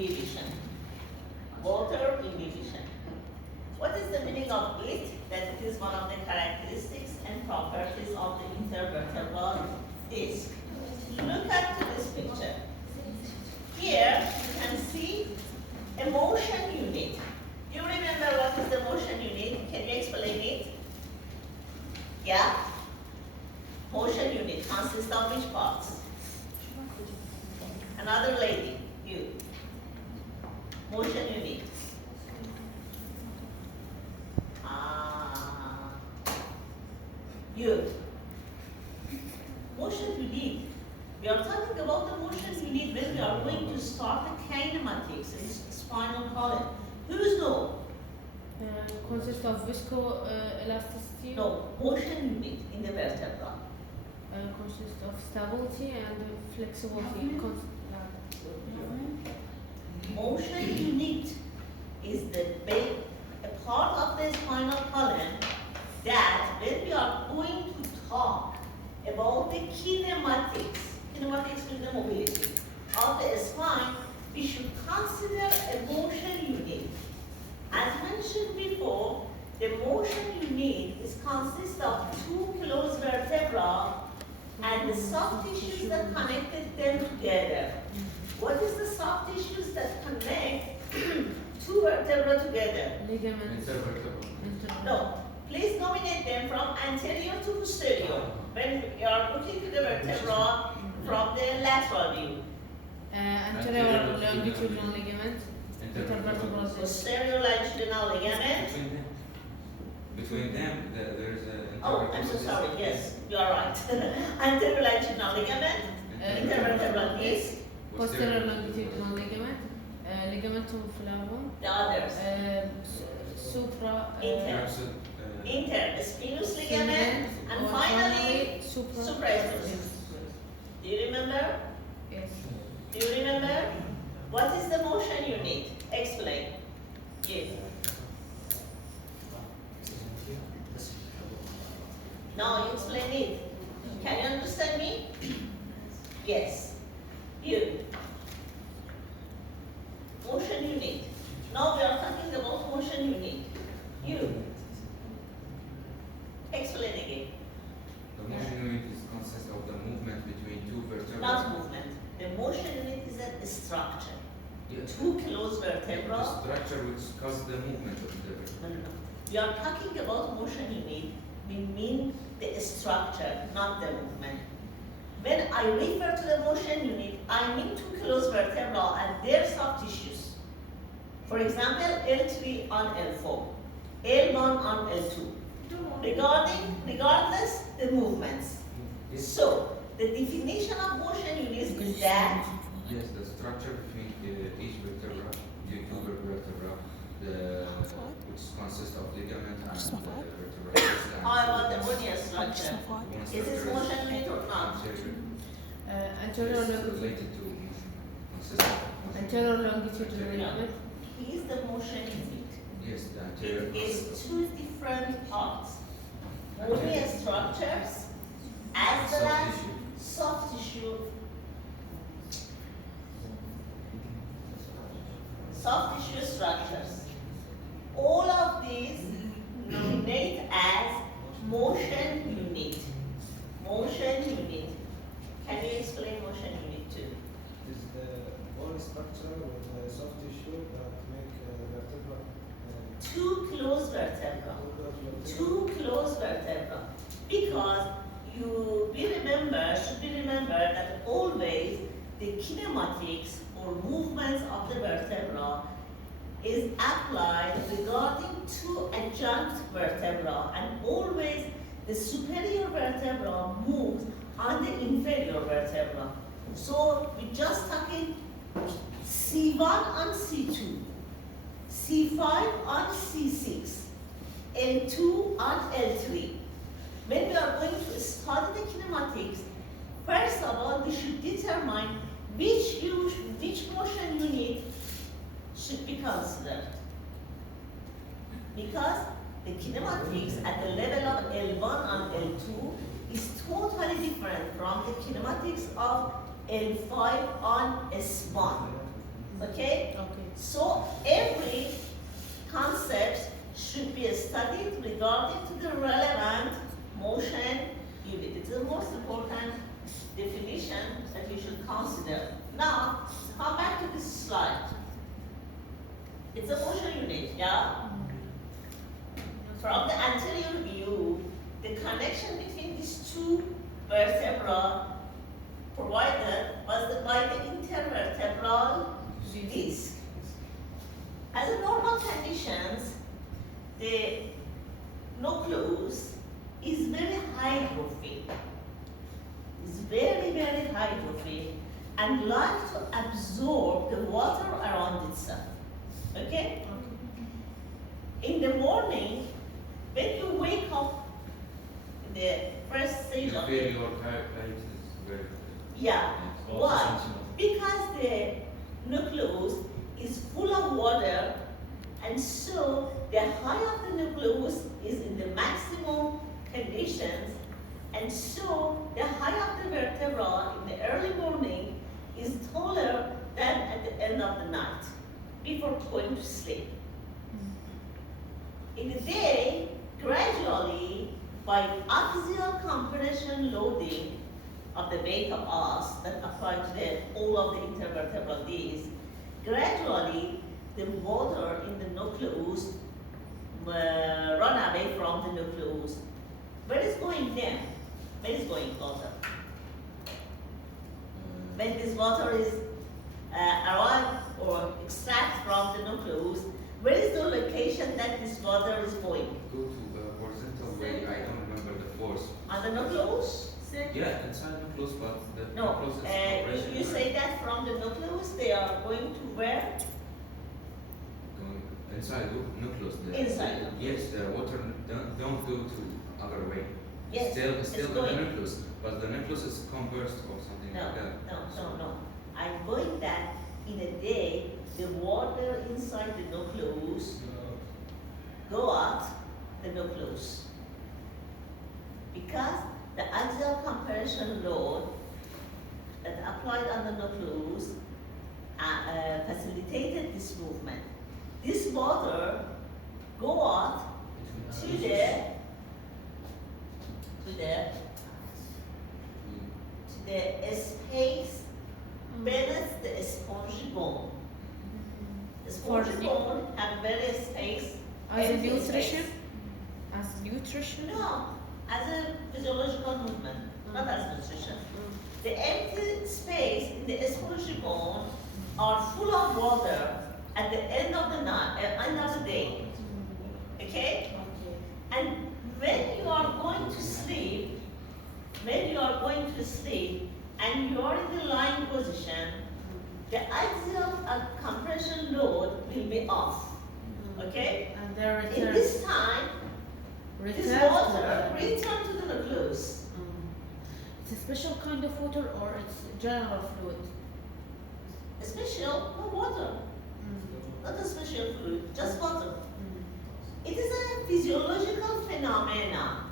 imbibition. Water imbibition. What is the meaning of it? That it is one of the characteristics and properties of the intervertebral disc. Look at this picture. Here you can see a motion unit. You remember what is the motion unit? Can you explain it? Yeah? Motion unit consists of which parts? Another lady, you. Motion unit. You. Motion unit. We are talking about the motion unit when we are going to start the kinematics in spinal column. Who's know? Consists of viscoelasticity. No, motion unit in the vertebra. Consists of stability and flexibility. Motion unit is a part of the spinal column that when we are going to talk about the kinematics means the mobility of the spine, we should consider a motion unit. As mentioned before, the motion unit consists of two closed vertebrae and the soft tissues that connected them together. What is the soft tissues that connect two vertebrae together? Ligaments. No. Please nominate them from anterior to posterior. When you are looking to the vertebra from the lateral view. Anterior longitudinal ligament. Intervertebral disc. Posterior longitudinal ligament. Between them, there's a. Oh, I'm so sorry. Yes, you are right. Anterior longitudinal ligament. Intervertebral disc. Posterior longitudinal ligament. Ligamentum flavum. The others. Supra. Interspinous ligament, and finally supraspinous. Do you remember? Yes. Do you remember? What is the motion unit? Explain. Yes. Now you explain it. Can you understand me? Yes. You. Motion unit. Now we are talking about motion unit. You. Explain again. The motion unit consists of the movement between two vertebrae. Not movement. The motion unit is a structure. Yes. Two closed vertebrae. The structure which causes the movement of the vertebrae. No. We are talking about motion unit. We mean the structure, not the movement. When I refer to the motion unit, I mean two closed vertebrae and their soft tissues. For example, L3 on L4, L1 on L2. Regardless the movements. Yes. So the definition of motion unit is that Yes, the structure between each vertebra, the two vertebra, which consists of ligament and vertebra. I want the body structure. Is this motion unit or not? Anterior related to motion. Consists of anterior longitudinal ligament. Is the motion unit? Yes, the anterior. It is two different parts. Bony structures as well as soft tissue. Soft tissue structures. All of these nominate as motion unit. Motion unit. Can you explain motion unit too? It is the bone structure with the soft tissue that make vertebra. Two closed vertebra. Two closed vertebra. Because should be remembered that always the kinematics or movements of the vertebra is applied regarding two adjunct vertebra, and always the superior vertebra moves on the inferior vertebra. So we just talking C1 on C2, C5 on C6, L2 on L3. When we are going to study the kinematics, first of all we should determine which motion unit should be considered. Because the kinematics at the level of L1 and L2 is totally different from the kinematics of L5 on S1. Okay? consider. Now, come back to this slide. It's a motion unit, yeah? From the anterior view, the connection between these two vertebrae provided was by the intervertebral disc. As a normal conditions, the nucleus is very hydrophic. It's very, very hydrophic and like to absorb the water around itself. Okay? In the morning, when you wake up, in the first stage You of feel it, your height is very yeah. Why? Because the nucleus is full of water, and so the height of the nucleus is in the maximum conditions, and so the height of the vertebra in the early morning is taller than at the end of the night before going to sleep. In the day, gradually, by axial compression loading of the weight of us that apply to all of the intervertebral discs, gradually the water in the nucleus run away from the nucleus. Where is going then? Where is going water? When this water is arrived or extract from the nucleus, where is the location that this water is going? Go to the horizontal way. I don't remember the force. On the nucleus? Yeah, inside nucleus, but the No, nucleus is compression, you say that from the nucleus they are going to where? Going inside nucleus. Inside. Yes, the water don't go to other way. Yes, Still it's in going. the nucleus, but the nucleus is conversed or something No, like that. no. I'm going that in a day the water inside the nucleus go out the nucleus because the axial compression load that applied on the nucleus facilitated this movement. This water go out to the space beneath the spongy bone. The spongy bone have very space. As a empty nutrition? space. As nutrition? No, as a physiological movement, not as nutrition. The empty space in the spongy bone are full of water at the end of the night, end of the day. Okay? And when you are going to sleep, and you are in the lying position, the axial compression load will be off. Okay? And then In return. this time, this Return water to return to the nucleus. It's a special kind of water or it's general fluid? A special, no water, not a special fluid, just water. It is a physiological phenomena.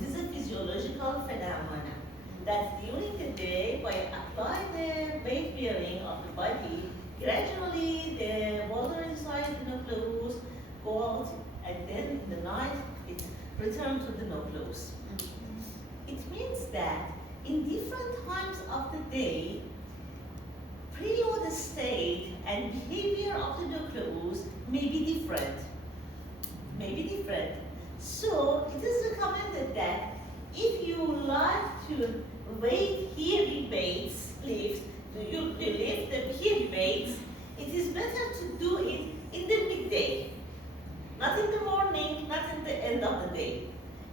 It is a physiological phenomena that during the day, by applying the weight bearing of the body, gradually the water inside the nucleus go out, and then in the night it returns to the nucleus. It means that in different times of the day, period state and behavior of the nucleus may be different. So it is recommended that if you like to heavy weights, lift the heavy weights, it is better to do it in the midday, not in the morning, not in the end of the day.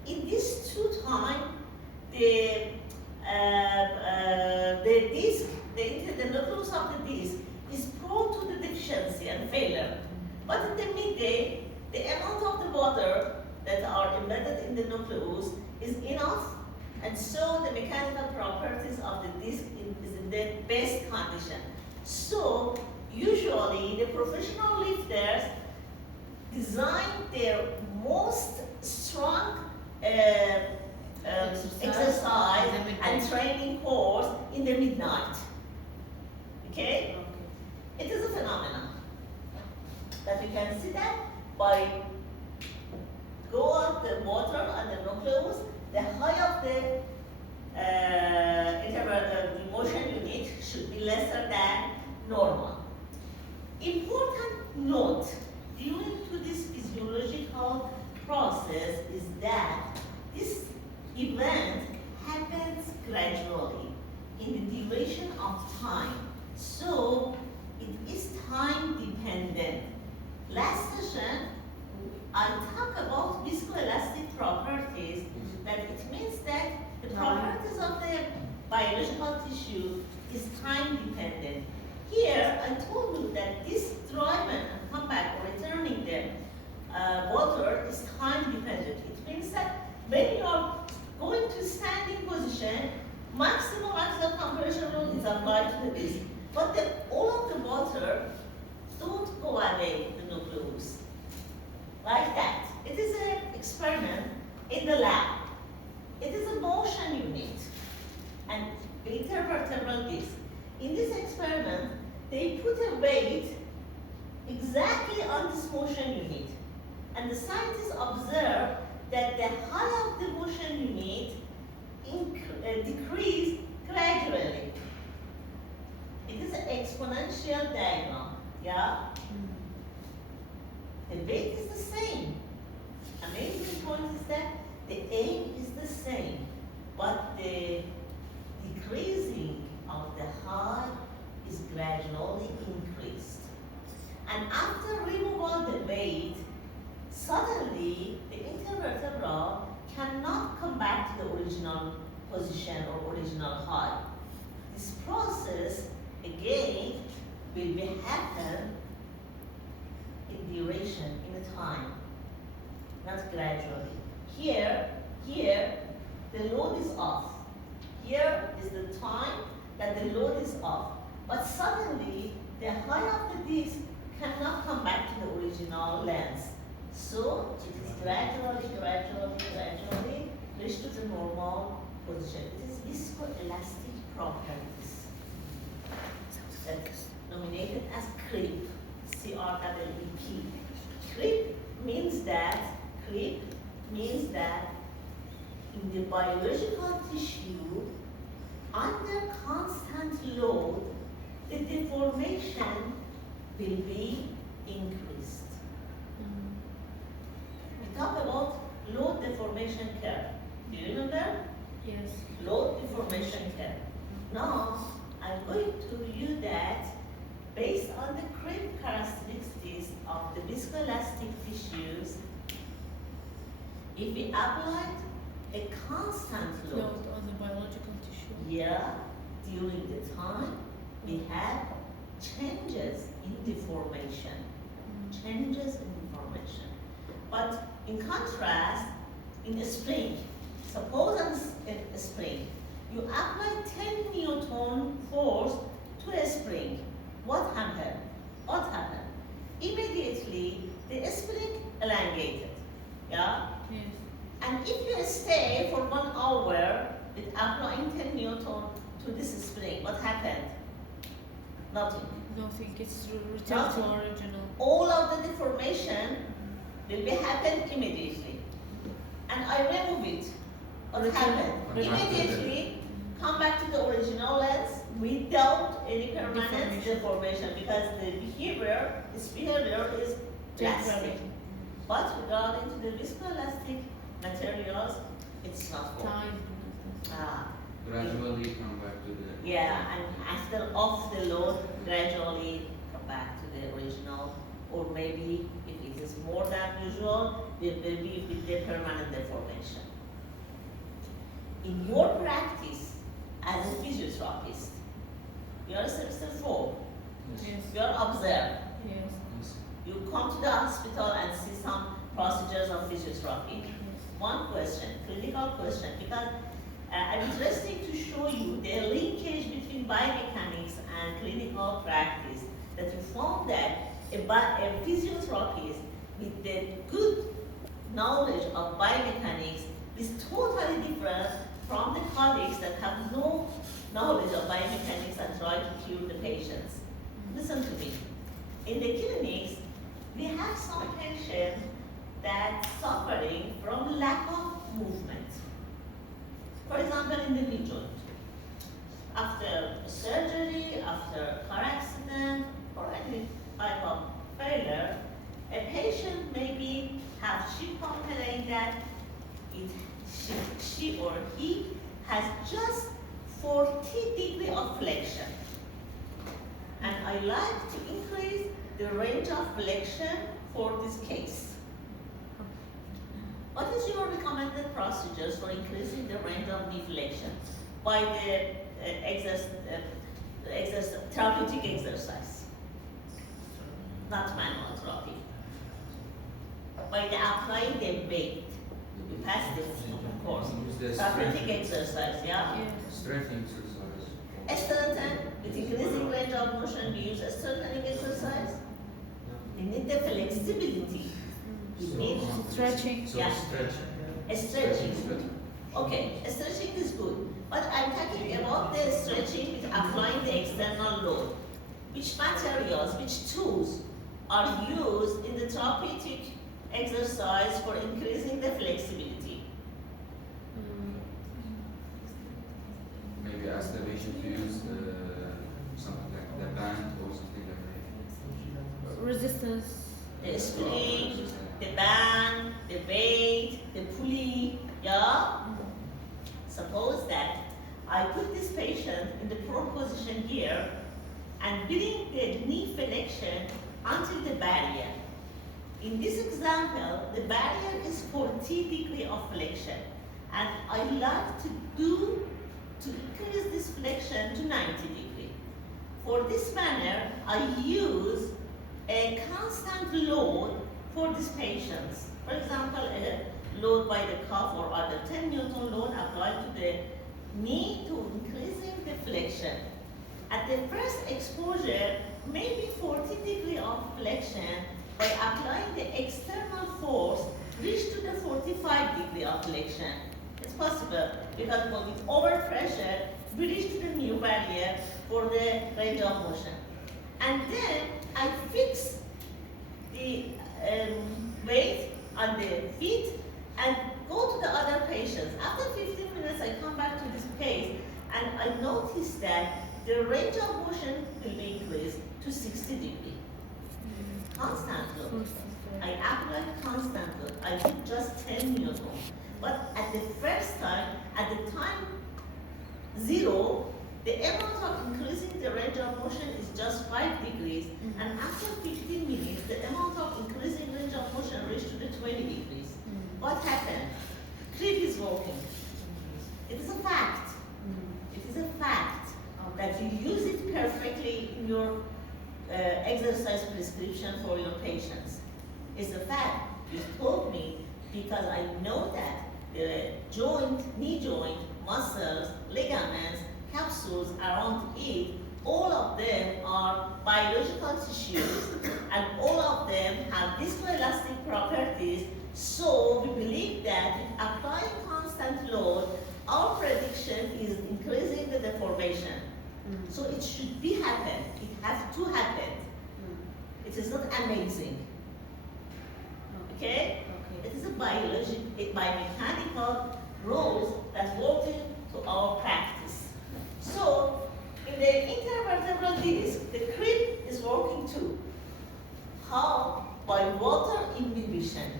In this two time, the disc, the nucleus of the disc is prone to the deficiency and failure. But in the midday, the amount of the water that are embedded in the nucleus is enough, and so the mechanical properties of the disc is in the best condition. So usually the professional lifters design their most strong exercise and training course in the midnight. Okay? It is a phenomenon that we can see that by go out the water and the nucleus, the height of the the motion unit should be lesser than normal. Important note during to this physiological process is that this event happens gradually in the duration of time. So it is time dependent. Last session, I talked about viscoelastic properties, that it means that the properties of the biological tissue is time dependent. Here, I told you that this driven and comeback or returning the water is time dependent. It means that when you are going to standing position, maximum axial compression rule is applied to the disc. But all of the water don't go away the nucleus. Like that. It is an experiment in the lab. It is a motion unit and intervertebral disc. In this experiment, they put a weight exactly on this motion unit. And the scientists observed that the height of the motion unit decreased gradually. It is an exponential diagram, yeah? The weight is the same. Amazing point is that the aim is the same, but the decreasing of the height is gradually increased. And after removal of the weight, suddenly the intervertebral cannot come back to the original position or original height. This process again will be happen in duration, in a time, not gradually. Here, the load is off. Here is the time that the load is off. But suddenly, the height of the disc cannot come back to the original length. So, it is gradually reached to the normal position. It is viscoelastic properties. That's nominated as creep, C-R-E-E-P. Creep means that in the biological tissue, under constant load, the deformation will be increased. We talk about load deformation curve. Do you remember? Yes. Load deformation curve. Now, I'm going to use that based on the creep characteristics of the viscoelastic tissues. If we applied a constant load, Load on the biological tissue. yeah, during the time, we have changes in deformation. But in contrast, in a spring, suppose on a spring, you apply 10 Newton force to a spring. What happened? Immediately, the spring elongated, yeah? Yes. And if you stay for 1 hour with applying 10 Newton to this spring, what happened? Nothing. Nothing. It's returned to original. All of the deformation will be happen immediately. And I remove it. What happened? Immediately come back to the original length without any permanent deformation, because the behavior is plastic. But regarding to the viscoelastic materials, it's not working. Time. Gradually come back to the... Yeah, and after off the load, gradually come back to the original, or maybe if it is more than usual, there will be with the permanent deformation. In your practice as a physiotherapist, you are semester 4, Yes. you are observed. Yes. You come to the hospital and see some procedures of physiotherapy. One question, clinical question, because I'm interested to show you the linkage between biomechanics and clinical practice, that you found that a physiotherapist with the good knowledge of biomechanics is totally different from the colleagues that have no knowledge of biomechanics and try to cure the patients. Listen to me. In the clinics, we have some patients that suffering from lack of movement. For example, in the knee joint. After surgery, after car accident, or any type of failure, a patient maybe have she complained that she or he has just 40 degrees of flexion. And I like to increase the range of flexion for this case. What is your recommended procedures for increasing the range of knee flexion by the therapeutic exercise? Not manual therapy. By the applying the weight. You pass this, of course. Use the Therapeutic exercise, yeah? strength exercise. A certain, with increasing range of motion, we use a strengthening exercise. We need the flexibility. We need Stretching. So Yeah. stretching. a Stretching is stretching. better. Okay, a stretching is good. But I'm talking about the stretching with applying the external load. Which materials, which tools are used in the therapeutic exercise for increasing the flexibility? Maybe ask the patient to use something like the band or something like that. Resistance. The spring, the band, the weight, the pulley, yeah? Suppose that I put this patient in the prone position here and bring the knee flexion until the barrier. In this example, the barrier is 40 degrees of flexion, and I like to increase this flexion to 90 degrees. For this manner, I use a constant load for these patients. For example, a load by the cuff or other 10 Newton load applied to the knee to increasing the flexion. At the first exposure, maybe 40 degrees of flexion by applying the external force reach to the 45 degrees of flexion. It's possible because with overpressure, we reach to the new barrier for the range of motion. And then I fix the weight on the feet and go to the other patients. After 15 minutes, I come back to this case and I notice that the range of motion will be increased to 60 degrees. Constant load. I apply constant load. I do just 10 Newton. But at the first time, at the time 0, the amount of increasing the range of motion is just 5 degrees. And after 15 minutes, the amount of increasing range of motion reached to the 20 degrees. What happened? Creep is working. It is a fact. It is a fact that you use it perfectly in your exercise prescription for your patients. It's a fact. You told me because I know that the joint, knee joint, muscles, ligaments, capsules around it, all of them are biological tissues and all of them have viscoelastic properties. So we believe that with applying constant load, our prediction is increasing the deformation. So it should be happen. It has to happen. It is not amazing. Okay? It is a biomechanical rules that work into our practice. So in the intervertebral disc, the creep is working too. How? By water inhibition.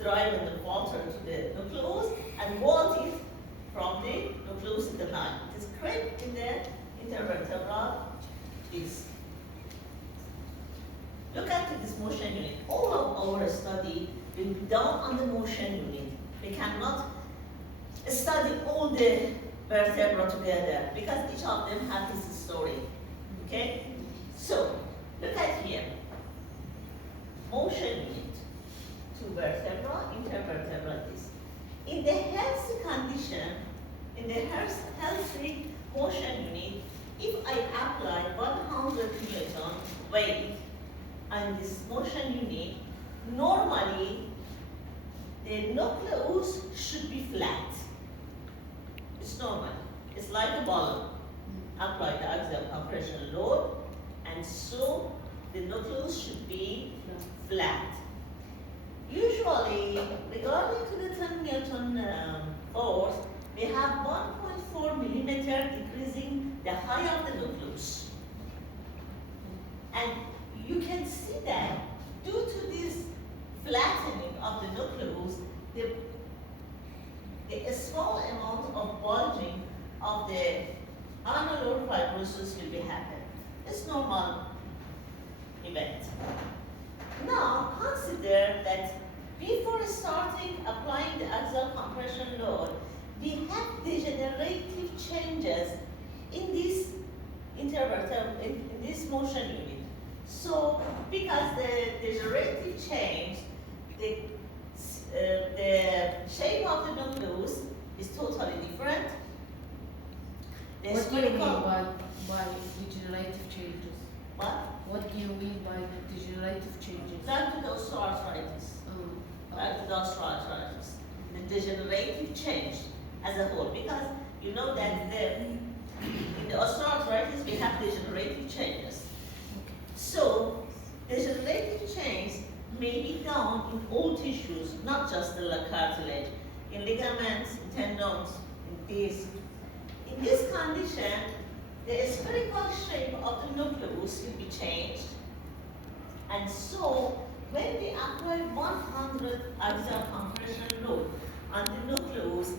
Driving the water to the nucleus and want it from the nucleus in the line. It is creep in the intervertebral disc. Look at this motion unit. All of our study will be done on the motion unit. We cannot study all the vertebrae together because each of them has this story. Okay? So, look at here. Motion unit. 2 vertebra, intervertebral disc. In the healthy condition, in the healthy motion unit, if I apply 100 Newton weight on this motion unit, normally the nucleus should be flat. It's normal. It's like a balloon. Apply the axial compression load, and so the nucleus should be flat. Usually, regarding to the 10 Newton force, we have 1.4 millimeter decreasing the height of the nucleus. And you can see that due to this flattening of the nucleus, the small amount of bulging of the annular fibrosis will be happening. It's normal event. Now consider that before starting applying the axial compression load, we have degenerative changes in this intervertebral, in this motion unit. So because the degenerative change, the shape of the nucleus is totally different. The What do you mean spherical- by degenerative changes? What? What do you mean by degenerative changes? Back to the osteoarthritis. Back to the osteoarthritis. The degenerative change as a whole, because you know that in the osteoarthritis we have degenerative changes. So degenerative change may be done in all tissues, not just the cartilage, in ligaments, in tendons, in discs. In this condition, the spherical shape of the nucleus will be changed. And so, when we apply 100 axial compression load on the nucleus,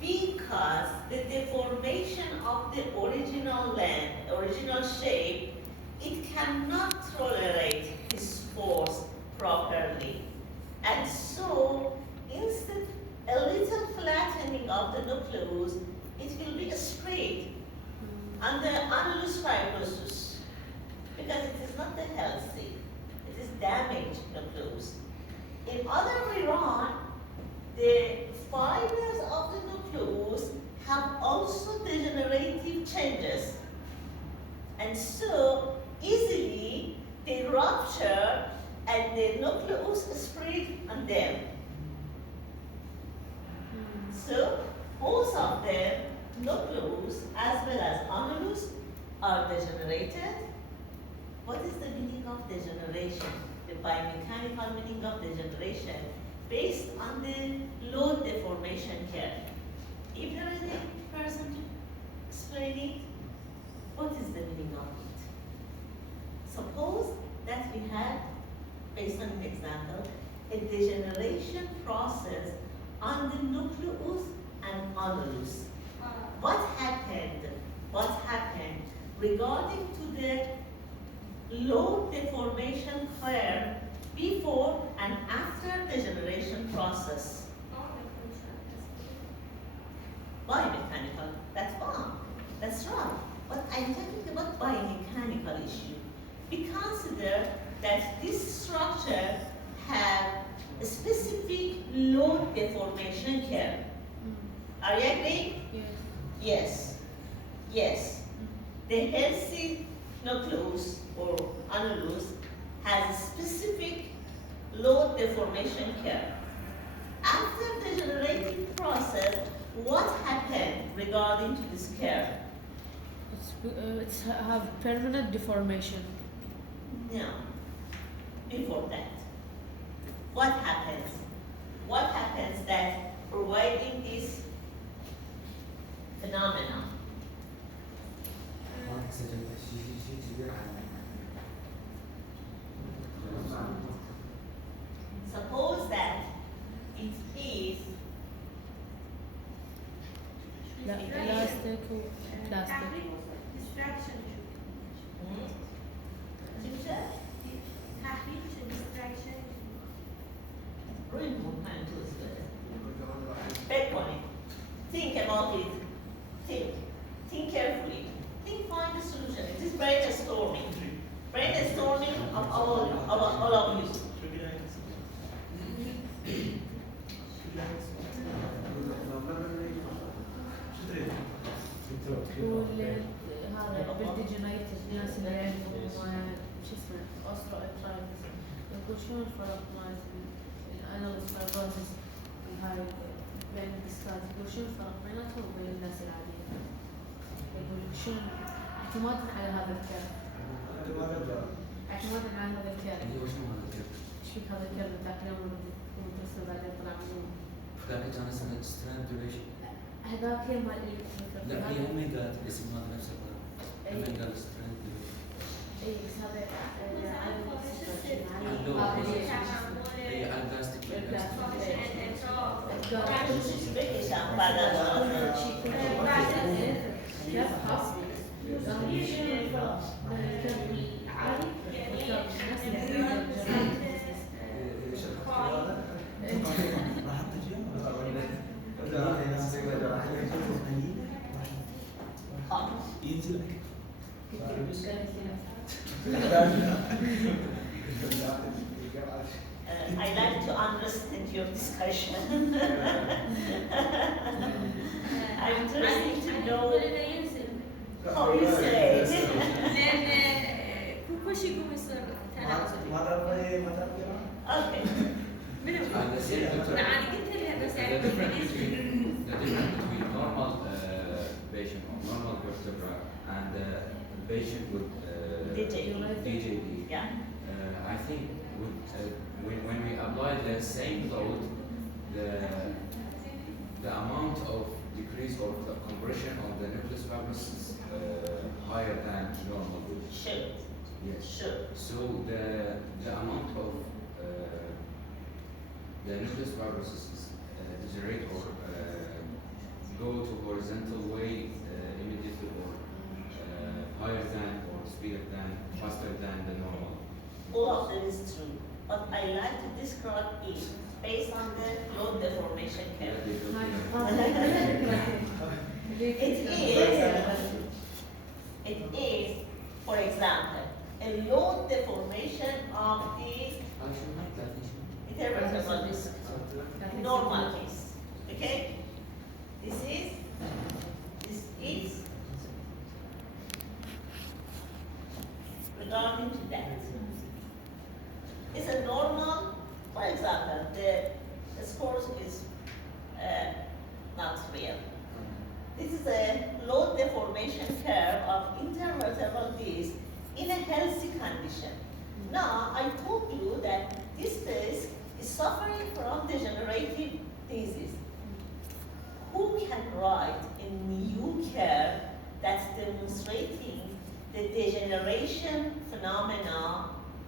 because the deformation of the original length, original shape, it cannot tolerate this force properly. And so, instead a little flattening of the nucleus, it will be straight on the annulus fibrosus, because it is not the healthy, it is damaged nucleus. In other way around, the fibers of the nucleus have also degenerative changes. And so, easily they rupture and the nucleus spread on them. So, both of them, nucleus as well as annulus, are degenerated. What is the meaning of degeneration? The biomechanical meaning of degeneration based on the load deformation curve. If there is a person to explain it, what is the meaning of it? Suppose that we had, based on an example, a degeneration process on the nucleus and annulus. What happened? What happened regarding to the load deformation curve before and after degeneration process? Biomechanical, that's wrong. That's wrong. But I'm talking about biomechanical issue. We consider that this structure have a specific load deformation curve. Are you agree? Yes. Yes. Yes. The healthy nucleus or annulus has a specific load deformation curve. After the degenerative process, what happened regarding to this curve? It's have permanent deformation. No. Before that, what happens? What happens that providing this phenomenon? Suppose that it is Plastic or plastic. distraction Teacher, تحويل distraction read more time to us. Back on it. Think about it. Think. Think carefully. Think, find the solution. It is brainstorming. Brainstorming of all of you. هذا بالديجنريتيف الناس اللي عندهم شو اسمه اوستروارثرايتس يقول شلون الفرق بين الانالوس فايبروزس هاي بين الديسكات يقول شنو الفرق بيناتهم وبين الناس العادية يقول شنو اعتمادا على هذا الكيرف اعتمادا على هذا الكيرف ايش فيك هذا الكيرف ذاك اليوم اللي ترسمه بعدين طلع منه كانت انا سنه ستراند ديوريشن. هذاك هي مال لا هي هم قالت الاسم هذا نفس الكلام. هم قال ستراند ديوريشن. اي بس هذا على هي على البلاستيك. بكشم بعد I like to understand your discussion. I'm interested to know how you say it. Okay. The difference between normal patient or normal vertebra and patient with DJD. Yeah. I think when we apply the same load, the amount of decrease or the compression of the nucleus fibrous is higher than normal. Sure. Yes. Sure. So the amount of the nucleus fibrous is degenerate or go to horizontal way immediately or higher than or speeder than faster than the normal. All of them is true, but I like to describe it based on the load deformation curve. It is, for example, a load deformation of the intervertebral disc, normal case. Okay? This is regarding to that. It's a normal, for example, the score is not real. This is a load deformation curve of intervertebral disc in a healthy condition. Now, I told you that this disc is suffering from degenerative disease. Who can write a new curve that's demonstrating the degeneration phenomena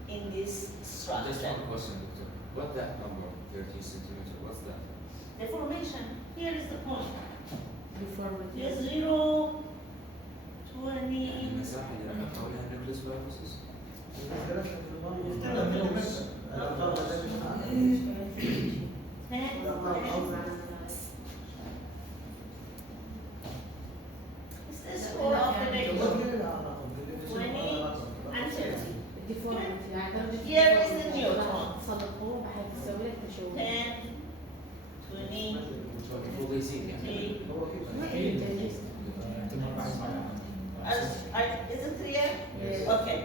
in this structure? Just one question, doctor. What that number, 30 centimeter, what's that? Deformation, here is the point. Deformity. Here's 0, 20, المساحة اللي راح حولها النيوكليس فايبروسيس. It's the score of the neck. 20 and 30. Here is the neutron. 10, 20, المفروض يزيد يعني. 30. Is it clear? Okay.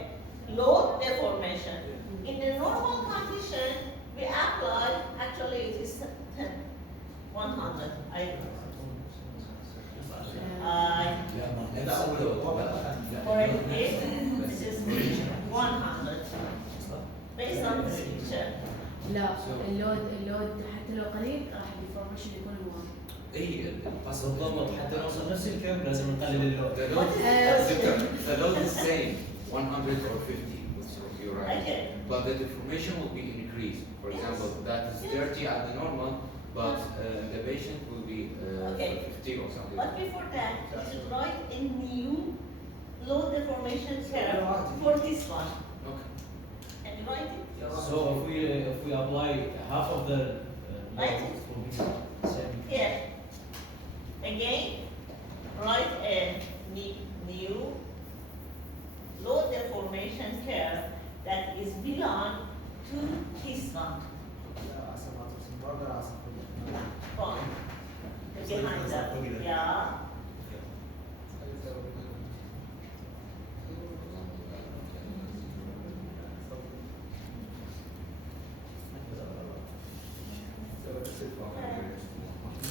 Load deformation. In the normal condition, we apply, actually it is 100. Correct it, this is 100. Based on this picture. لا اللود حتى لو قليل راح الديفورميشن يكون واحد. اي القصد بالضبط حتى نوصل نفس الكم لازم نقلل اللود. The load is same 100 or 50, so you're right. Okay. But the deformation will be increased. For example, that is 30 at the normal, but the patient will be Okay. 50 or something. But before that, you should write a new load deformation curve for this one. Okay. Can you write it? So if we apply half of the Right. load, it will be same. Here. Again, write a new load deformation curve that is belong to this one. Fine. Behind that. Yeah.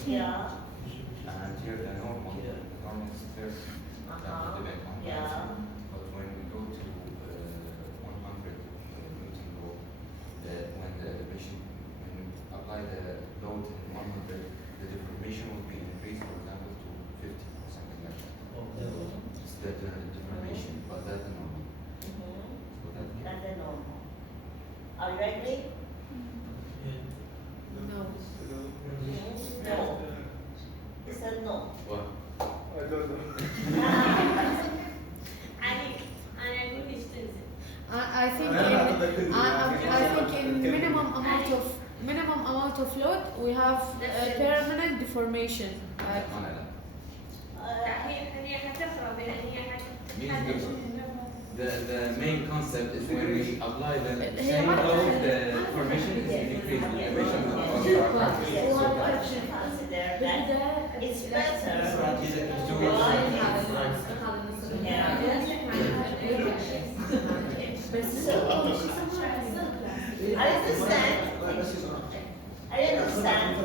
Yeah. And here the normal is 30. Yeah. But when we go to 100 Newton load, when the patient, when we apply the load in 100, deformation, but that's normal. What that means? That's the normal. Are you agree? No. No. He said no. What? علي أنا أقول يستلزم. I think in minimum amount of load we have permanent deformation. أنا لا. هي حتفرق لأن هي Means the main concept is when we apply the هي same مرة load, the formation is increased. The formation of Yes, our I should consider that it's better to write I understand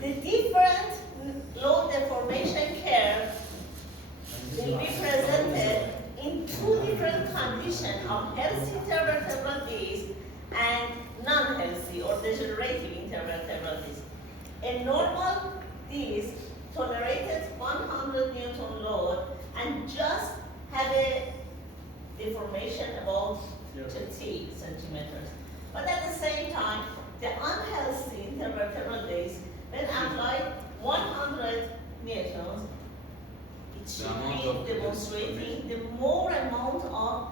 the different load deformation curve will be presented in two different conditions of healthy intervertebral disc and non-healthy or degenerative intervertebral disc. A normal disc tolerated 100 Newton load and just have a deformation about 30 centimeters. But at the same time, the unhealthy intervertebral disc, when applied 100 Newtons, it should be demonstrating the more amount of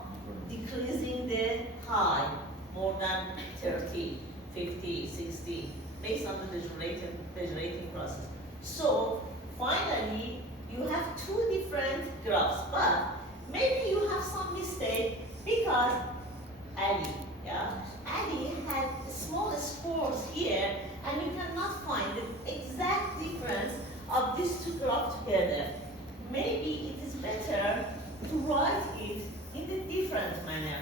decreasing the high, more than 30, 50, 60, based on the degenerating process. So finally, you have two different graphs, but maybe you have some mistake because Ali had small scores here, and you cannot find the exact difference of these two graphs together. Maybe it is better to write it in a different manner,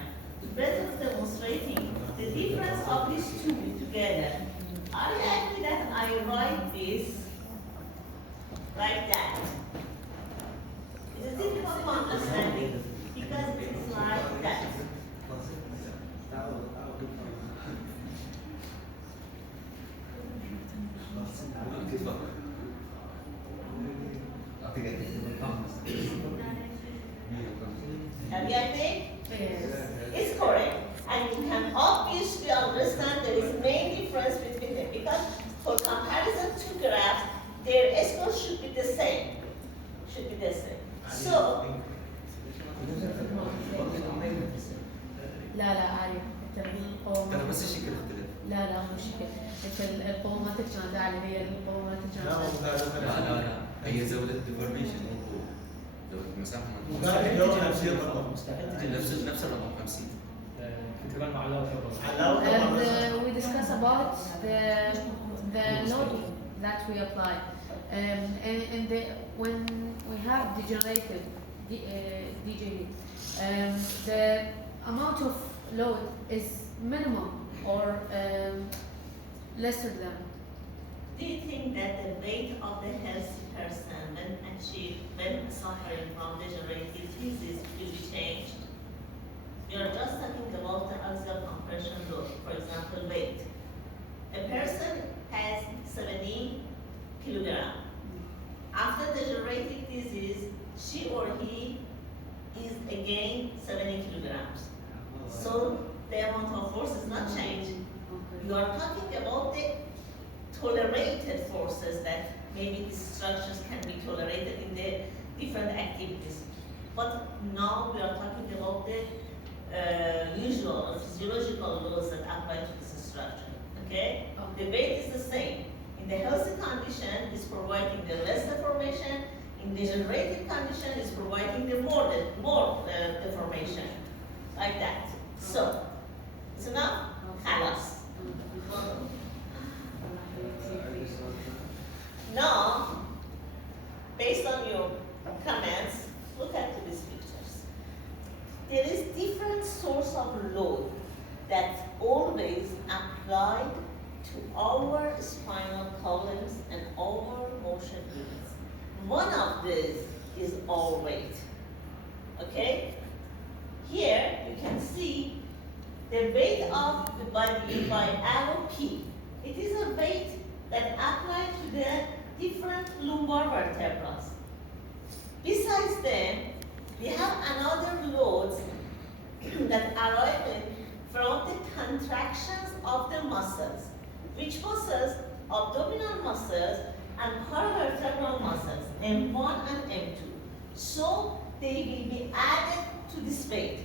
better demonstrating the difference of these two together. Are you agree that I write this like that? It is difficult to understanding because it is like that. Have you agree? Yes. It's correct. And you can obviously understand there is main difference between them because for comparison two graphs, their scores should be the same. Should be the same. So, لا عالي ترى بس الشكل اختلف. لا مو شكل. القوماتك كانت عالية هي القوماتك كانت لا هي زودت deformation زودت مساحة نفس الرقم 50. كمان مع علاوة And we discuss about the load that we apply. And when we have degenerative DJD, the amount of load is minimum or lesser than. do you think that the weight of the healthy person when suffering from degenerative disease will be changed? We are just talking about the axial compression load, for example, weight. A person has 70 kilograms. After degenerative disease, she or he is again 70 kilograms. So the amount of force is not changed. You are talking about the tolerated forces that maybe these structures can be tolerated in the different activities. But now we are talking about the usual or physiological loads that apply to this structure. Okay? The weight is the same. In the healthy condition, it's providing the less deformation. In degenerative condition, it's providing the more deformation. Like that. So, it's enough? خلاص. Now, based on your comments, look at these pictures. There is different source of load that always applied to our spinal columns and our motion units. One of these is our weight. Okay? Here you can see the weight of the body by arrow P. It is a weight that applied to the different lumbar vertebrae. Besides them, We have another loads that arise from the contractions of the muscles. Which muscles? Abdominal muscles and paravertebral muscles, M1 and M2. So they will be added to this weight.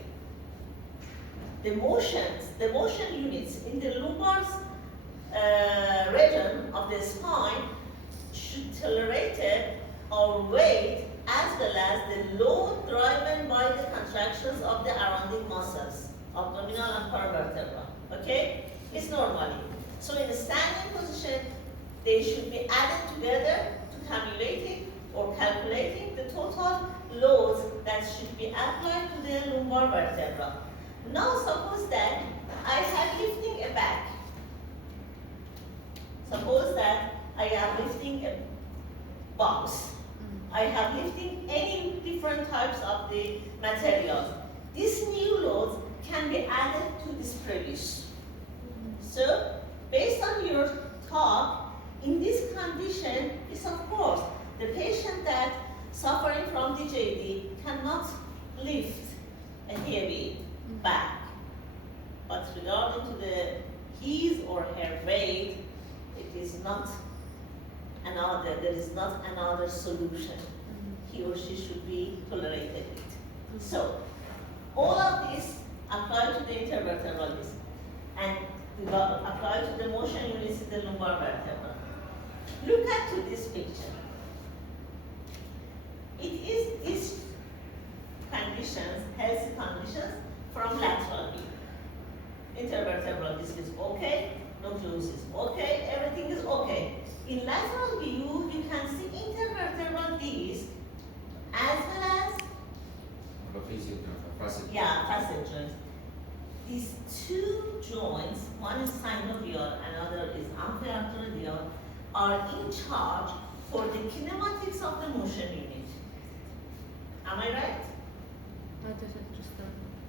The motion units in the lumbar region of the spine should tolerate our weight as well as the load driven by the contractions of the surrounding muscles, abdominal and paravertebral. Okay? It's normally. So in a standing position, they should be added together to calculating or calculating the total loads that should be applied to the lumbar vertebra. Now suppose that I have lifting a back. Suppose that I am lifting a box. I have lifting any different types of the materials. These new loads can be added to this previous. So based on your talk, in this condition is of course the patient that suffering from DJD cannot lift a heavy back. But regarding to his or her weight, it is not there is not another solution. He or she should be tolerated it. So all of this apply to the intervertebral disc and apply to the motion units in the lumbar vertebra. Look at to this picture. It is these conditions, healthy conditions from lateral view. Intervertebral disc is okay, nucleus is okay, everything is okay. In lateral view, you can see intervertebral disc as well as facet joints. These two joints, one is synovial, another is amphiarterial, are in charge for the kinematics of the motion unit. Am I right?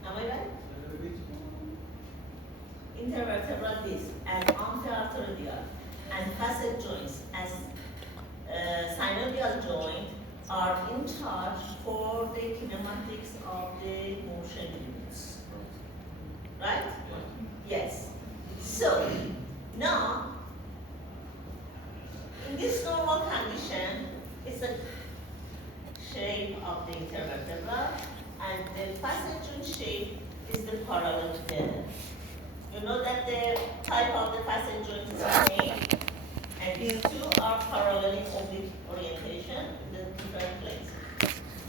Am I right? Intervertebral disc as amphiarterial and facet joints as synovial joint are in charge for the kinematics of the motion units. Right? Yes. So now in this normal condition, it's a shape of the intervertebral and the facet joint shape is the parallel together. You know that the type of the facet joint is same, and these two are parallel in oblique orientation in the different places.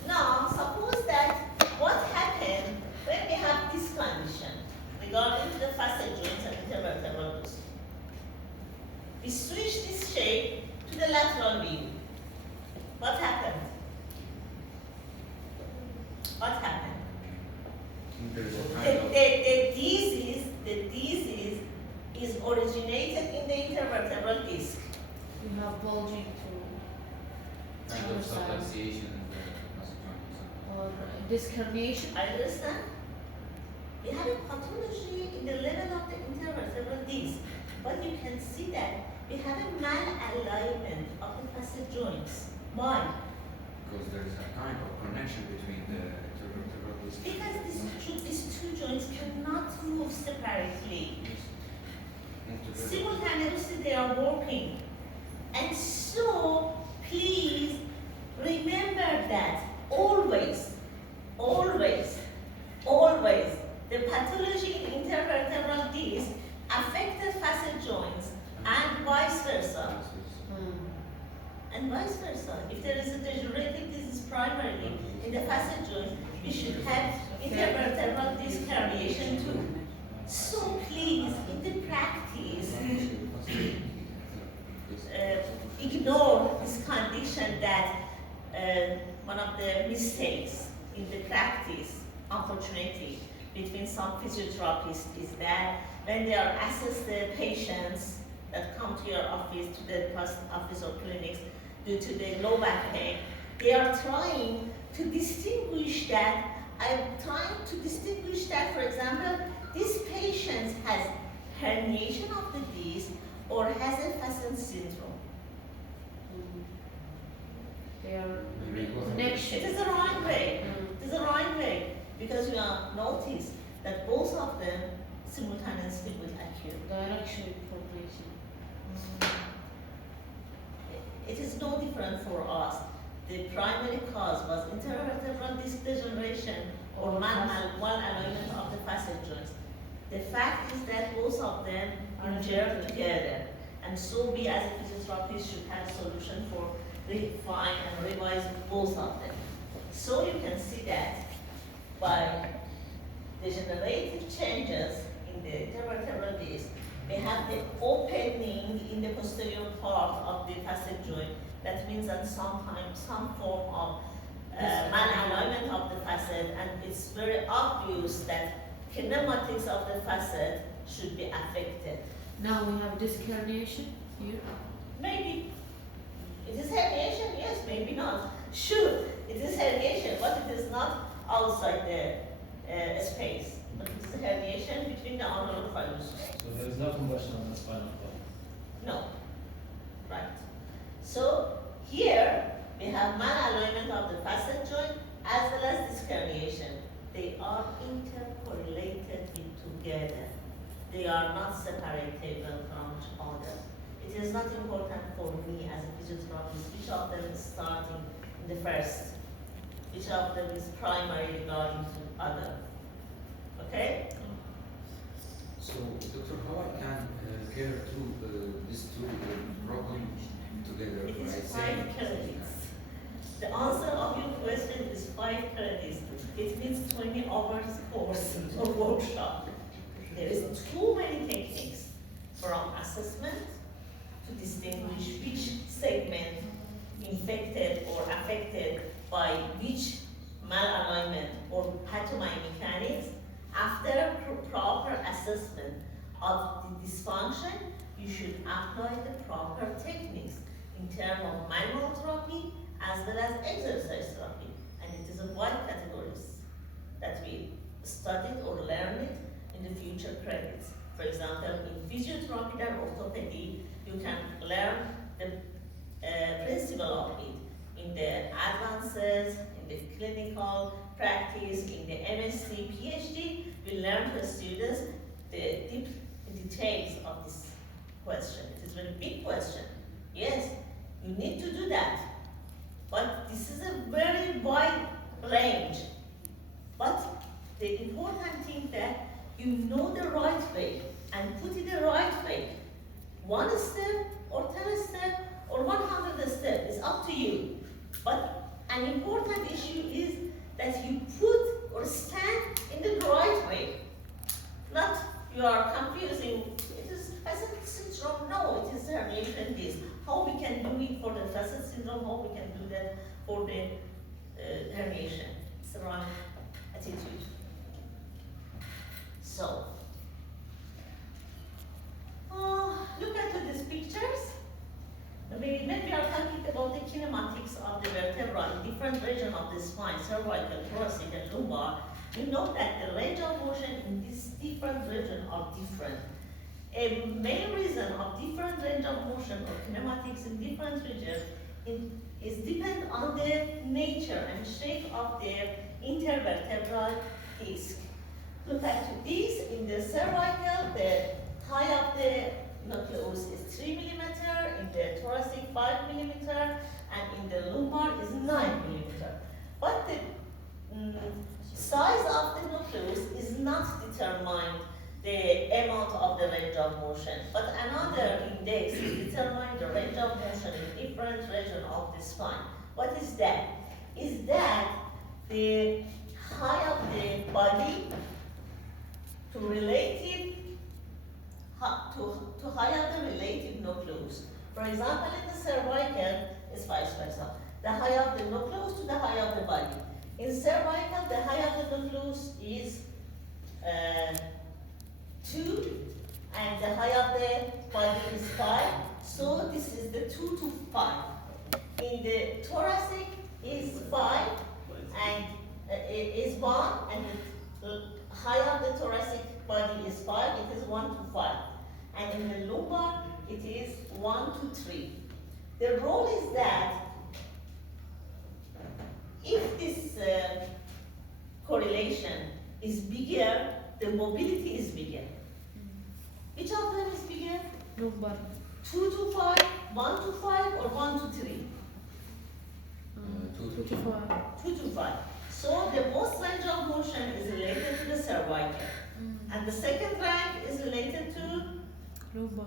Now, suppose that what happened when we have this condition regarding to the facet joints and intervertebral disc? We switch this shape to the lateral view. What happened? What happened? The disease is originated in the intervertebral disc. You have bulging to kind of subluxation in the facet joint. or disc herniation. I understand. We have a pathology in the level of the intervertebral disc, but you can see that we have a malalignment of the facet joints. Why? Because there is a kind of connection between the intervertebral disc. Because these two joints cannot move separately. Simultaneously they are working. And so, please remember that always, the pathology in intervertebral disc affects the facet joints and vice versa. And vice versa. If there is a degenerative disease primarily in the facet joint, we should have intervertebral disc herniation too. So please, in the practice, ignore this condition that one of the mistakes in the practice, unfortunately, between some physiotherapists is that when they are assess the patients that come to your office, to the office or clinics due to the low back pain, they are trying to distinguish that. I'm trying to distinguish that, for example, this patient has herniation of the disc or has a Fasen syndrome. They are Maybe both. connection. It is the wrong way. is the right way because you have noticed that both of them simultaneously will occur. Direction information. It is no different for us. The primary cause was intervertebral disc degeneration or malalignment of the facet joints. The fact is that both of them injure together, and so we as a physiotherapist should have a solution for refine and revise both of them. So you can see that by degenerative changes in the intervertebral disc, they have the opening in the posterior part of the facet joint. That means that sometimes some form of malalignment of the facet, and it's very obvious that kinematics of the facet should be affected. Now we have disc herniation here. Maybe. It is herniation, yes, maybe not. Sure, it is herniation, but it is not outside the space. But it is a herniation between the ulnar and phallus. So there is no compression on the spinal cord. No. Right. So here we have malalignment of the facet joint as well as disc herniation. They are intercorrelated together. They are not separatable from each other. It is not important for me as a physiotherapist which of them is starting in the first, which of them is primary regarding to other. Okay? So, Dr. how I can care to these two problems together It by is saying 5 credits. The answer of your question is 5 credits. It means 20 hours course or workshop. There is too many techniques from assessment to distinguish which segment infected or affected by which malalignment or biomechanics. After proper assessment of the dysfunction, you should apply the proper techniques in terms of manual therapy as well as exercise therapy. And it is a wide categories that we studied or learned in the future credits. For example, in physiotherapy and orthopedy, you can learn the principle of it in the advances, in the clinical practice, in the MSc, PhD. We learn to students the deep details of this question. It is a very big question. Yes, you need to do that. But this is a very wide range. But the important thing that you know the right way and put it the right way. 1 step or 10 steps or 100 steps is up to you. But an important issue is that you put or stand in the right way. Not you are confusing, it is facet syndrome, no, it is herniation disc. How we can do it for the facet syndrome, how we can do that for the herniation. It's the wrong attitude. So, look at these pictures. When we are talking about the kinematics of the vertebra in different regions of the spine, cervical, thoracic, and lumbar, you know that the range of motion in these different regions are different. A main reason of different range of motion or kinematics in different regions is depend on the nature and shape of their intervertebral disc. Look at this, in the cervical, the height of the nucleus is 3 millimeter, in the thoracic 5 millimeter, and in the lumbar is 9 millimeter. But the size of the nucleus is not determined the amount of the range of motion, but another index is determine the range of motion in different regions of the spine. What is that? Is that the height of the body to relative to height of the relative nucleus. For example, in the cervical is vice versa. The height of the nucleus to the height of the body. In cervical, the height of the nucleus is 2, and the height of the body is 5. So this is the 2 to 5. In the thoracic is 5, and it is 1, and the height of the thoracic body is 5. It is 1 to 5. And in the lumbar, it is 1 to 3. The rule is that if this correlation is bigger, the mobility is bigger. Which of them is bigger? Lumbar. 2 to 5, 1 to 5, or 1 to 3? 2 to 5. 2 to 5. So the most range of motion is related to the cervical. And the second rank is related to Lumbar.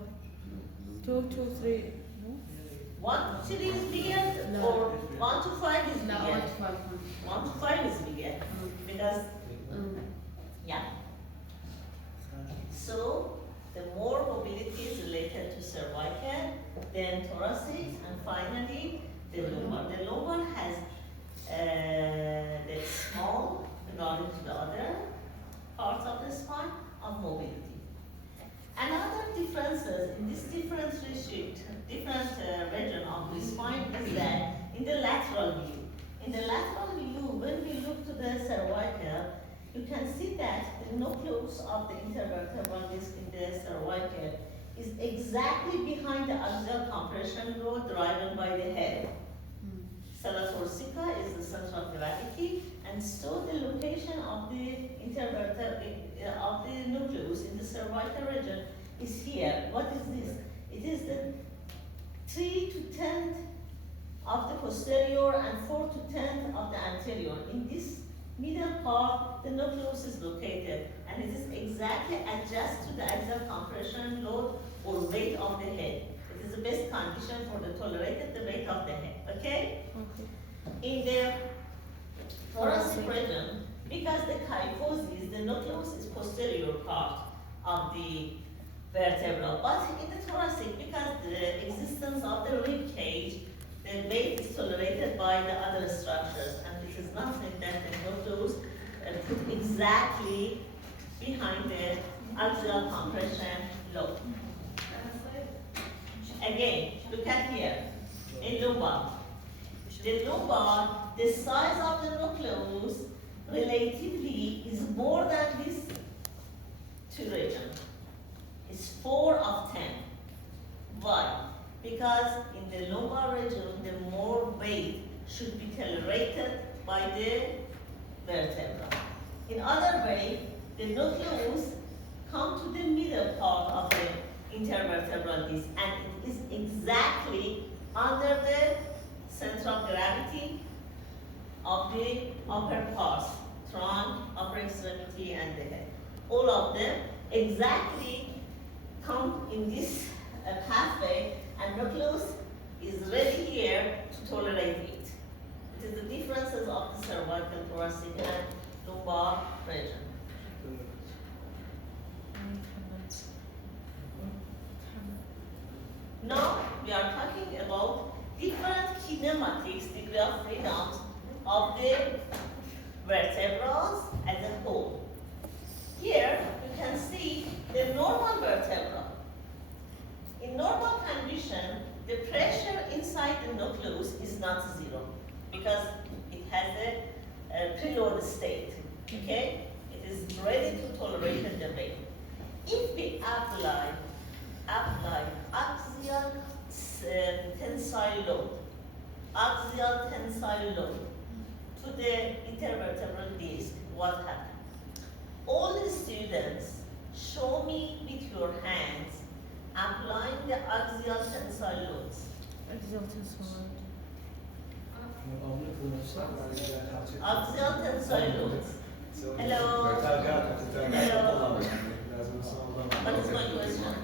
2 to 3. No? 1 to 3 is bigger, No. or 1 to 5 is No, bigger? 1 to 5. 1 to 5 is bigger. Because, yeah. So the more mobility is related to cervical, then thoracic, and finally the lumbar. The lumbar has the small regarding to the other parts of the spine of mobility. Another differences in this different region of the spine is that in the lateral view. In the lateral view, when we look to the cervical, you can see that the nucleus of the intervertebral disc in the cervical is exactly behind the axial compression load driven by the head. Sella thoracica is the center of gravity, and so the location of the of the nucleus in the cervical region is here. What is this? It is the 3 to 10th of the posterior and 4 to 10th of the anterior. In this middle part, the nucleus is located, and it is exactly adjust to the axial compression load or weight of the head. It is the best condition for the tolerated the weight of the head. Okay? In the thoracic region, because the kyphosis, the nucleus is posterior part of the vertebra, but in the thoracic, because the existence of the rib cage, the weight is tolerated by the other structures, and this is nothing that the nucleus put exactly behind the axial compression load. Again, look at here, in lumbar. The lumbar, the size of the nucleus relatively is more than this two regions. It's 4 of 10. Why? Because in the lumbar region, the more weight should be tolerated by the vertebra. In other way, the nucleus come to the middle part of the intervertebral disc, and it is exactly under the center of gravity of the upper parts, trunk, upper extremity, and the head. All of them exactly come in this pathway, and nucleus is ready here to tolerate it. It is the differences of the cervical, thoracic, and lumbar region. Now we are talking about different kinematics, degree of freedoms of the vertebrae as a whole. Here you can see the normal vertebra. In normal condition, the pressure inside the nucleus is not zero because it has a preload state. Okay, it is ready to tolerate the weight. If we apply axial tensile load to the intervertebral disc, what happens? All the students show me with your hands applying the axial tensile loads. Axial tensile. Axial tensile loads. Hello. Hello. What is my question?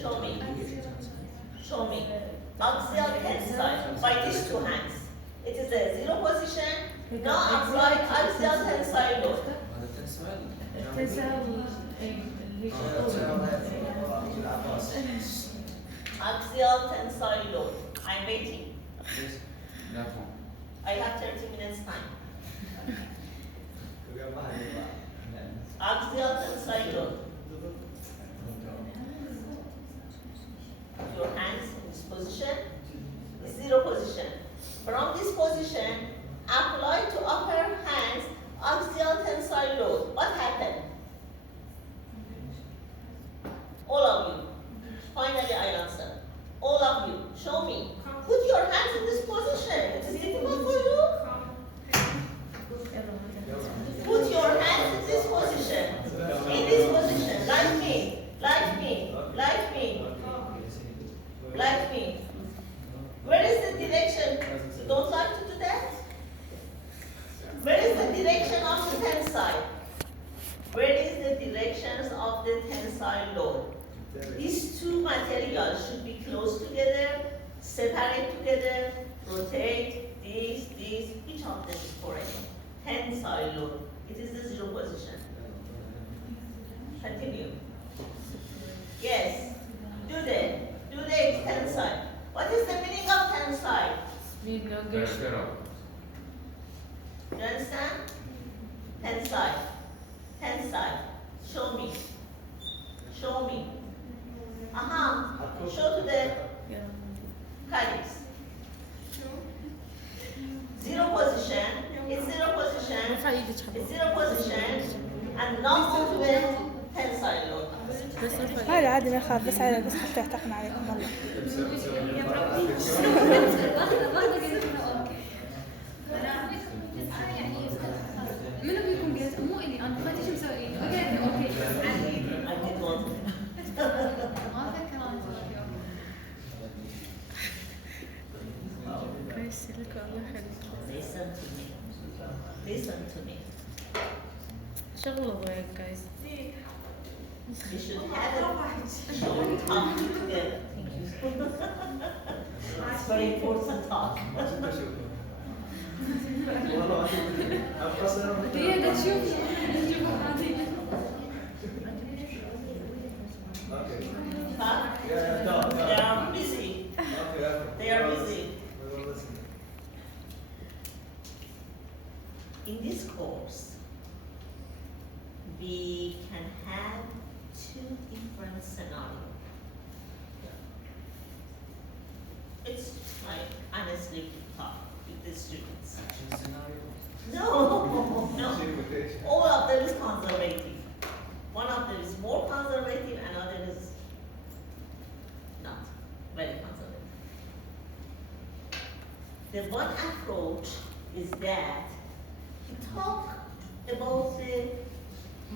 Show me. Show me. Axial tensile by these two hands. It is a zero position. Now apply axial tensile load. Axial tensile load. I'm waiting. I have 30 minutes time. Axial tensile load. Your hands in this position, zero position. From this position, apply to upper hands axial tensile load. What happened? All of you. Finally, I answer. All of you, show me. Put your hands Put your hands in this position. In this position, like me, like me, like me, like me. Where is the direction? You don't like to do that? Where is the direction of the tensile? Where is the directions of the tensile load? These two materials should be close together, separate together, rotate, this, which of them is correct? Tensile load. It is the zero position. Continue. Yes. Do the tensile. What is the meaning of tensile? Vertebral. You understand? Tensile. Tensile. Show me. Show me. Show to the colleagues. Zero position. It's zero position. It's zero position. And not go to the tensile load. عادي عادي ما يخاف بس على بس حتى يعتقنا عليكم والله. منو بيكون جاهز؟ مو إلي أنا فاتي شو مسوي؟ أوكي ما أتذكر أنا مسوي كويس لك الله يخليك. Listen to me. Listen to me. شغلوا وياك guys. You should have a short talk together. Thank you. It's very important talk. هي ده تشوف هذه Huh? They are busy. They are busy. In this course, we can have two different scenarios. It's like honestly talk with the students. No. All of them is conservative. One of them is more conservative, another is not very conservative. The one approach is that we talk about the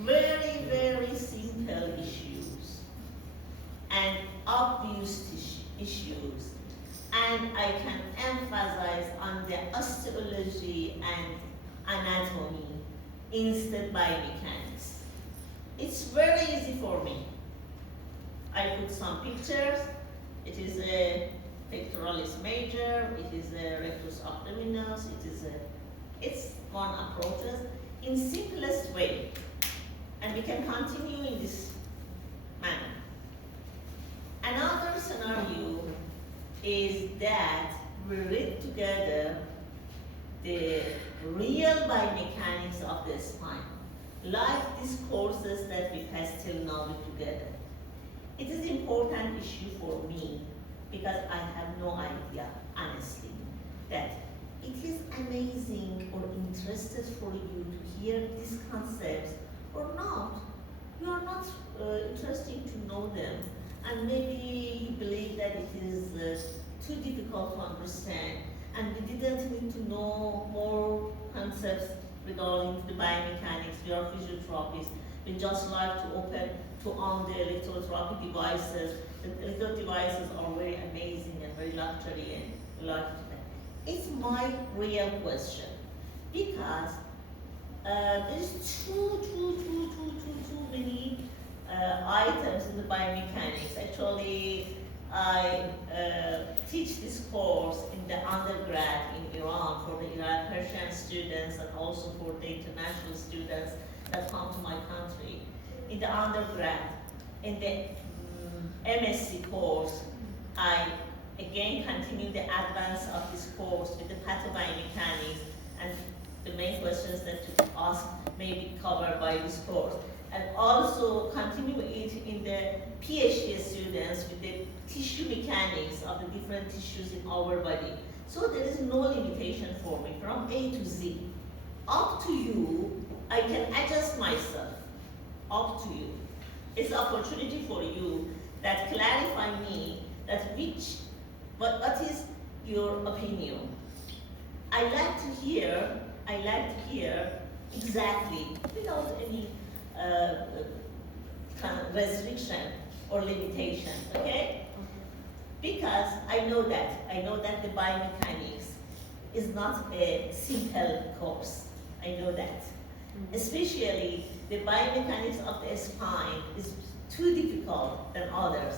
very, very simple issues and obvious issues, and I can emphasize on the osteology and anatomy instead biomechanics. It's very easy for me. I put some pictures. It is a pectoralis major, it is a rectus abdominis, it's one approach in simplest way. And we can continue in this manner. Another scenario is that we read together the real biomechanics of the spine, like these courses that we pass till now together. It is an important issue for me because I have no idea, honestly, that it is amazing or interested for you to hear these concepts or not. You are not interested to know them, and maybe you believe that it is too difficult to understand, and we didn't need to know more concepts regarding the biomechanics. We are physiotherapists. We just like to on the electrotherapy devices. The electro devices are very amazing and very luxury, and we like that. It's my real question because there's too many items in the biomechanics. Actually, I teach this course in the undergrad in Iran for the Iran-Persian students and also for the international students that come to my country. In the undergrad, in the MSc course, I again continue the advance of this course with the pathobiomechanics, and the main questions that you ask may be covered by this course. And also continue it in the PhD students with the tissue mechanics of the different tissues in our body. So there is no limitation for me from A to Z. Up to you, I can adjust myself. Up to you. It's an opportunity for you that clarify me that what is your opinion. I like to hear I like to hear exactly, without any kind of restriction or limitation, okay? Because I know that the biomechanics is not a simple course. I know that. Especially the biomechanics of the spine is too difficult than others.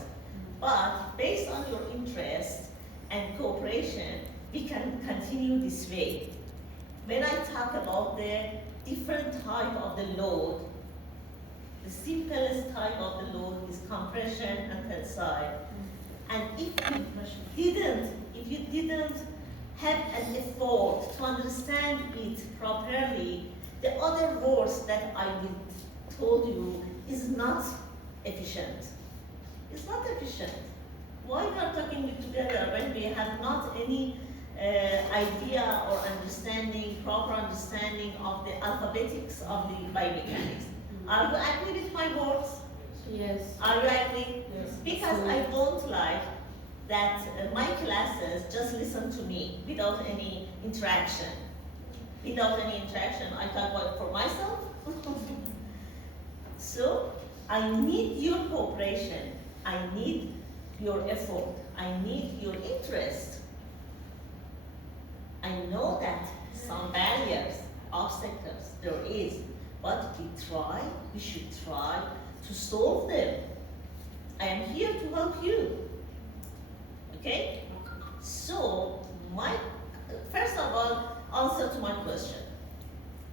But based on your interest and cooperation, we can continue this way. When I talk about the different type of the load, the simplest type of the load is compression and tensile. And if you didn't have an effort to understand it properly, the other words that I told you is not efficient. It's not efficient. Why we are talking together when we have not any idea or understanding, proper understanding of the alphabetics of the biomechanics? Are you agree with my words? Yes. Are you agree? Yes. Because I don't like that my classes just listen to me without any interaction. Without any interaction, I talk about for myself. So I need your cooperation. I need your effort. I need your interest. I know that some barriers, obstacles there is, but we should try to solve them. I am here to help you. Okay? So, first of all, answer to my question.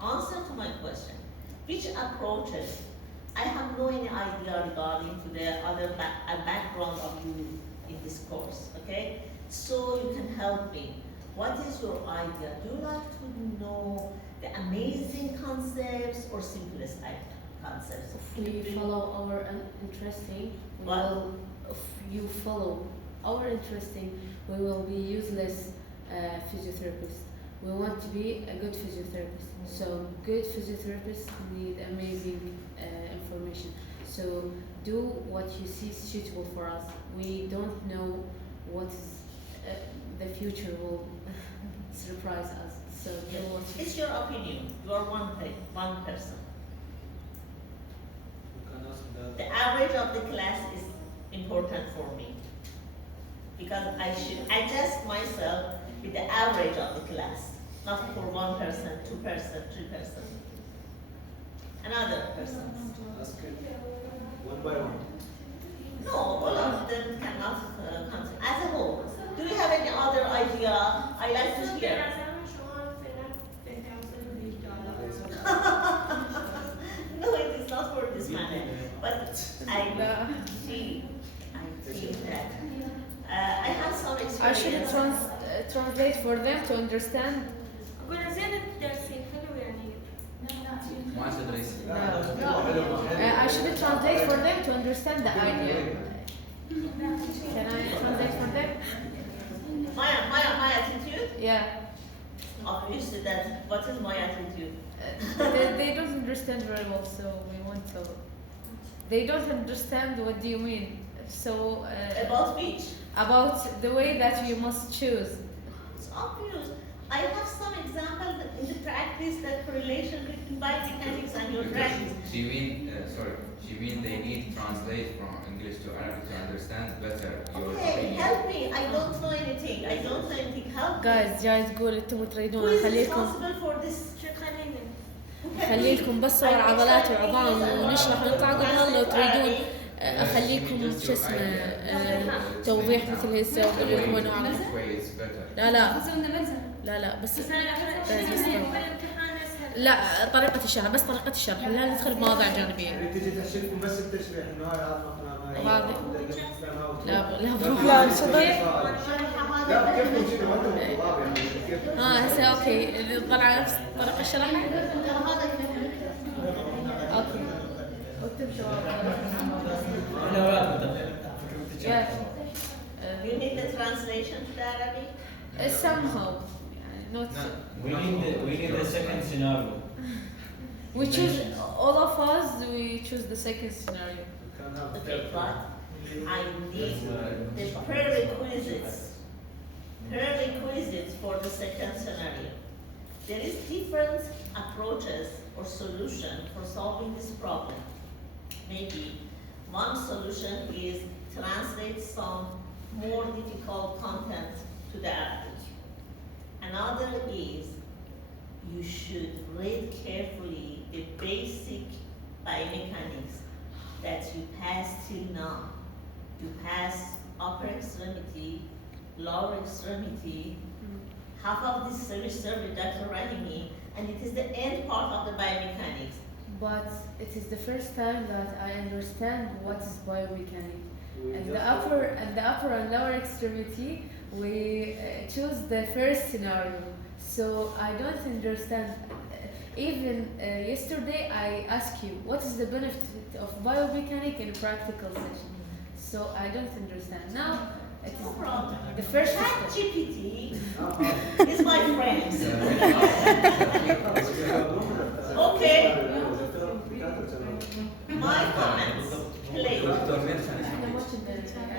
Answer to my question. Which approaches? I have no any idea regarding to the other background of you in this course. Okay? So you can help me. What is your idea? Do you like to know the amazing concepts or simplest concepts? If we follow our interesting, if you follow our interesting, we will be useless physiotherapists. We want to be a good physiotherapist. So good physiotherapists need amazing information. So do what you see suitable for us. We don't know what the future will surprise us. So do what you It's your opinion. You are one person. You can ask that. The average of the class is important for me because I should adjust myself with the average of the class, not for one person, 2 person, 3 person, another person. Ask it one by one. No, all of them cannot come as a whole. Do you have any other idea? I like to hear. No, it is not for this matter. But I feel that I have some experience. I should translate for them to understand. قلنا زين الدرسين حلو يعني. ما تدرس. I should translate for them to understand the idea. Can I translate for them? My attitude? Yeah. Obviously that, what is my attitude? They don't understand very well, so we want to. They don't understand what do you mean. So About which? about the way that you must choose. It's obvious. I have some examples in the practice that correlation between biomechanics and your practice. She mean they need translate from English to Arabic to understand better your Okay, opinion. help me. I don't know anything. Help me. جايز تقول انتم Who تريدون is خليلكم responsible for this? شو تخلينا؟ خليلكم بس صور عضلات وعظام ونشرح ونقطع قبل لو تريدون اخليكم شو اسمه توضيح مثل هسه واقول لكم Way انواع is better. لا بس بس انا الامتحان اسهل. لا طريقة الشرح بس طريقة الشرح لا ندخل بمواضيع جانبية. يعني تجي تحشيكم بس التشريح انه هاي عظمه واضح. لا لا صدق. لا كيف كذا ما انتم طلاب يعني كيف هسه اوكي طلع نفس طريقة الشرح. اوكي. Yeah. You need the translation to the Arabic? Somehow يعني not. We need the second scenario. We choose all of us. We choose the second scenario. Okay, but I need the prerequisites for the second scenario. there is different approaches or solution for solving this problem. Maybe one solution is translate some more difficult content to the Arabic. Another is you should read carefully the basic biomechanics that you passed till now. You pass upper extremity, lower extremity, half of this semester with Dr. Rahimi, and it is the end part of the biomechanics. But it is the first time that I understand what is biomechanics. And the upper and lower extremity, we choose the first scenario. So I don't understand. Even yesterday I asked you what is the benefit of biomechanics in practical session. So I don't understand. Now it is No problem. the first step. ChatGPT is my friend. Okay, my comments, please.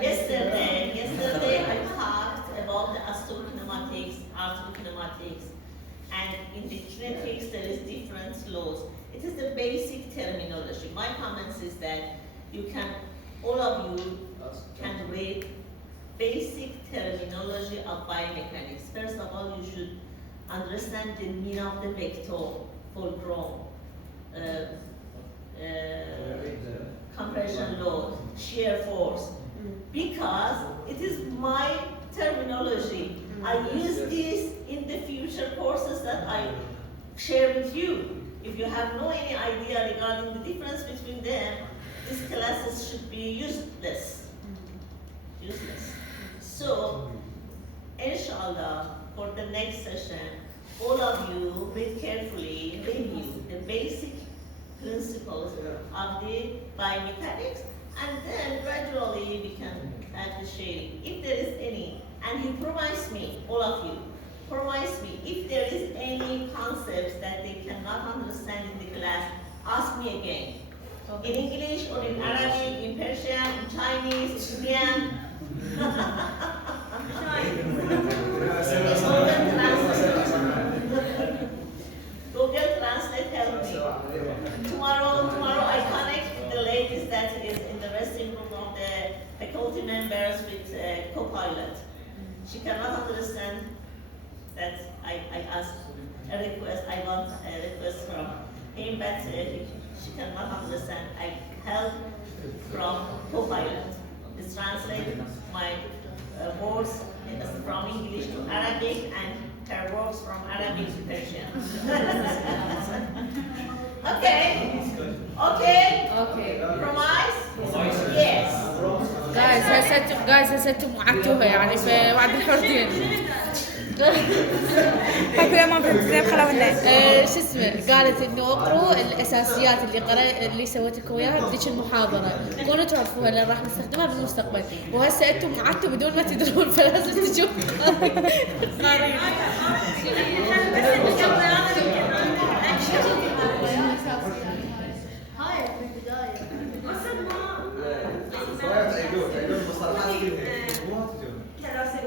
Yesterday I talked about the astrokinematics, arthrokinematics, and in the kinetics there is different laws. It is the basic terminology. My comments is that you can, all of you can read basic terminology of biomechanics. First of all, you should understand the meaning of the vector, fulcrum, compression load, shear force, because it is my terminology. I use this in the future courses that I share with you. If you have no any idea regarding the difference between them, these classes should be useless. So, inshallah, for the next session, all of you read carefully, review the basic principles of the biomechanics, and then gradually we can add the sharing. If there is any, and you promise me, all of you, promise me, if there is any concepts that they cannot understand in the class, ask me again. In English or in Arabic, in Persian, in Chinese, Indian. Google Translate help me. Tomorrow I connect the ladies that is in the resting room of the faculty members with co-pilot. She cannot understand that I asked a request, I want a request from him, but she cannot understand. I help from co-pilot. This translate my words from English to Arabic and her words from Arabic to Persian. Okay? Promise? Yes. guys هسه وعدتوها يعني في وعد الحردين. هاكو ما فهمت زين خلاص شو اسمه قالت انه اقروا الاساسيات اللي سويتكم اياها بذيك المحاضره، كونوا تعرفوها لان راح نستخدمها بالمستقبل، وهسه انتم وعدتوا بدون ما تدرون فلازم تشوفوا قارين. هاي في البدايه تعيدون مصطلحات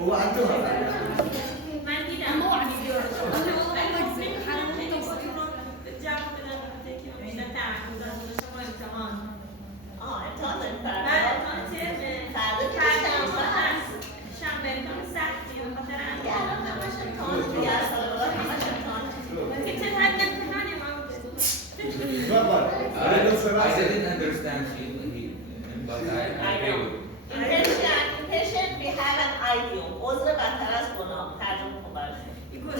هو عندها I didn't understand him, but I agree with him. In Persian we have an idiom. عذر بدتر از گناه. ترجمه کن براشون. يقول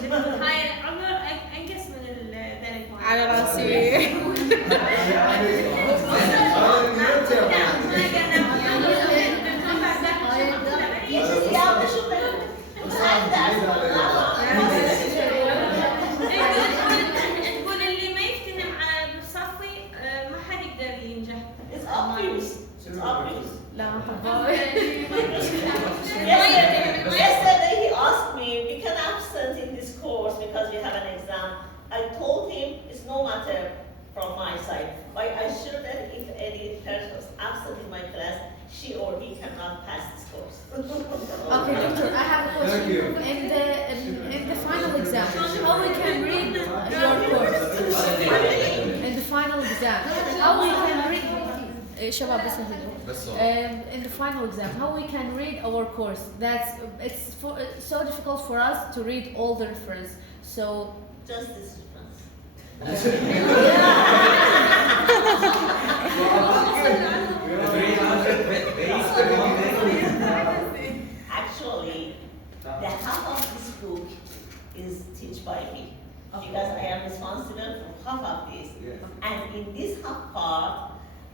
هاي العمر انقص من الدرجة. على راسي. تقول اللي ما يفتهم بالصفي ما حد يقدر ينجح. It's obvious. It's obvious. لا حبايبي. Yesterday he asked me, we can absent in this course because we have an exam. I told him it's no matter from my side. But I sure that if any person is absent in my class, she or he cannot pass this course. Okay, doctor, I have a question. Thank you. In the final exam, how we can read your course? In the final exam, how we can read شباب بس in the final exam, how we can read our course? It's so difficult for us to read all the reference. So Just this difference. Actually, the half of this book is taught by me because I am responsible for half of this. And in this half part,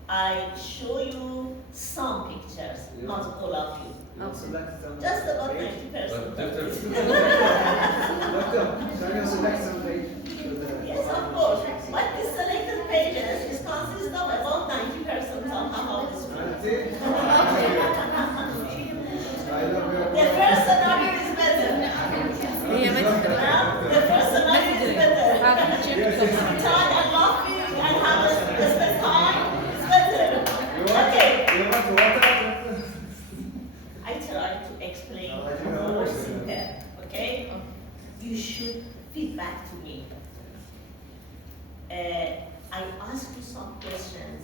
I show you some pictures, not all of you. Just about 90%. Doctor, can you select some page? Yes, of course. But the selected pages is consist of about 90% of half of this book. The first scenario is better. هي ما تقدر. The first scenario is better. Time and laughing and have a spend time is better. Okay. You want water? I try to explain more simple. Okay? You should feed back to me. I ask you some questions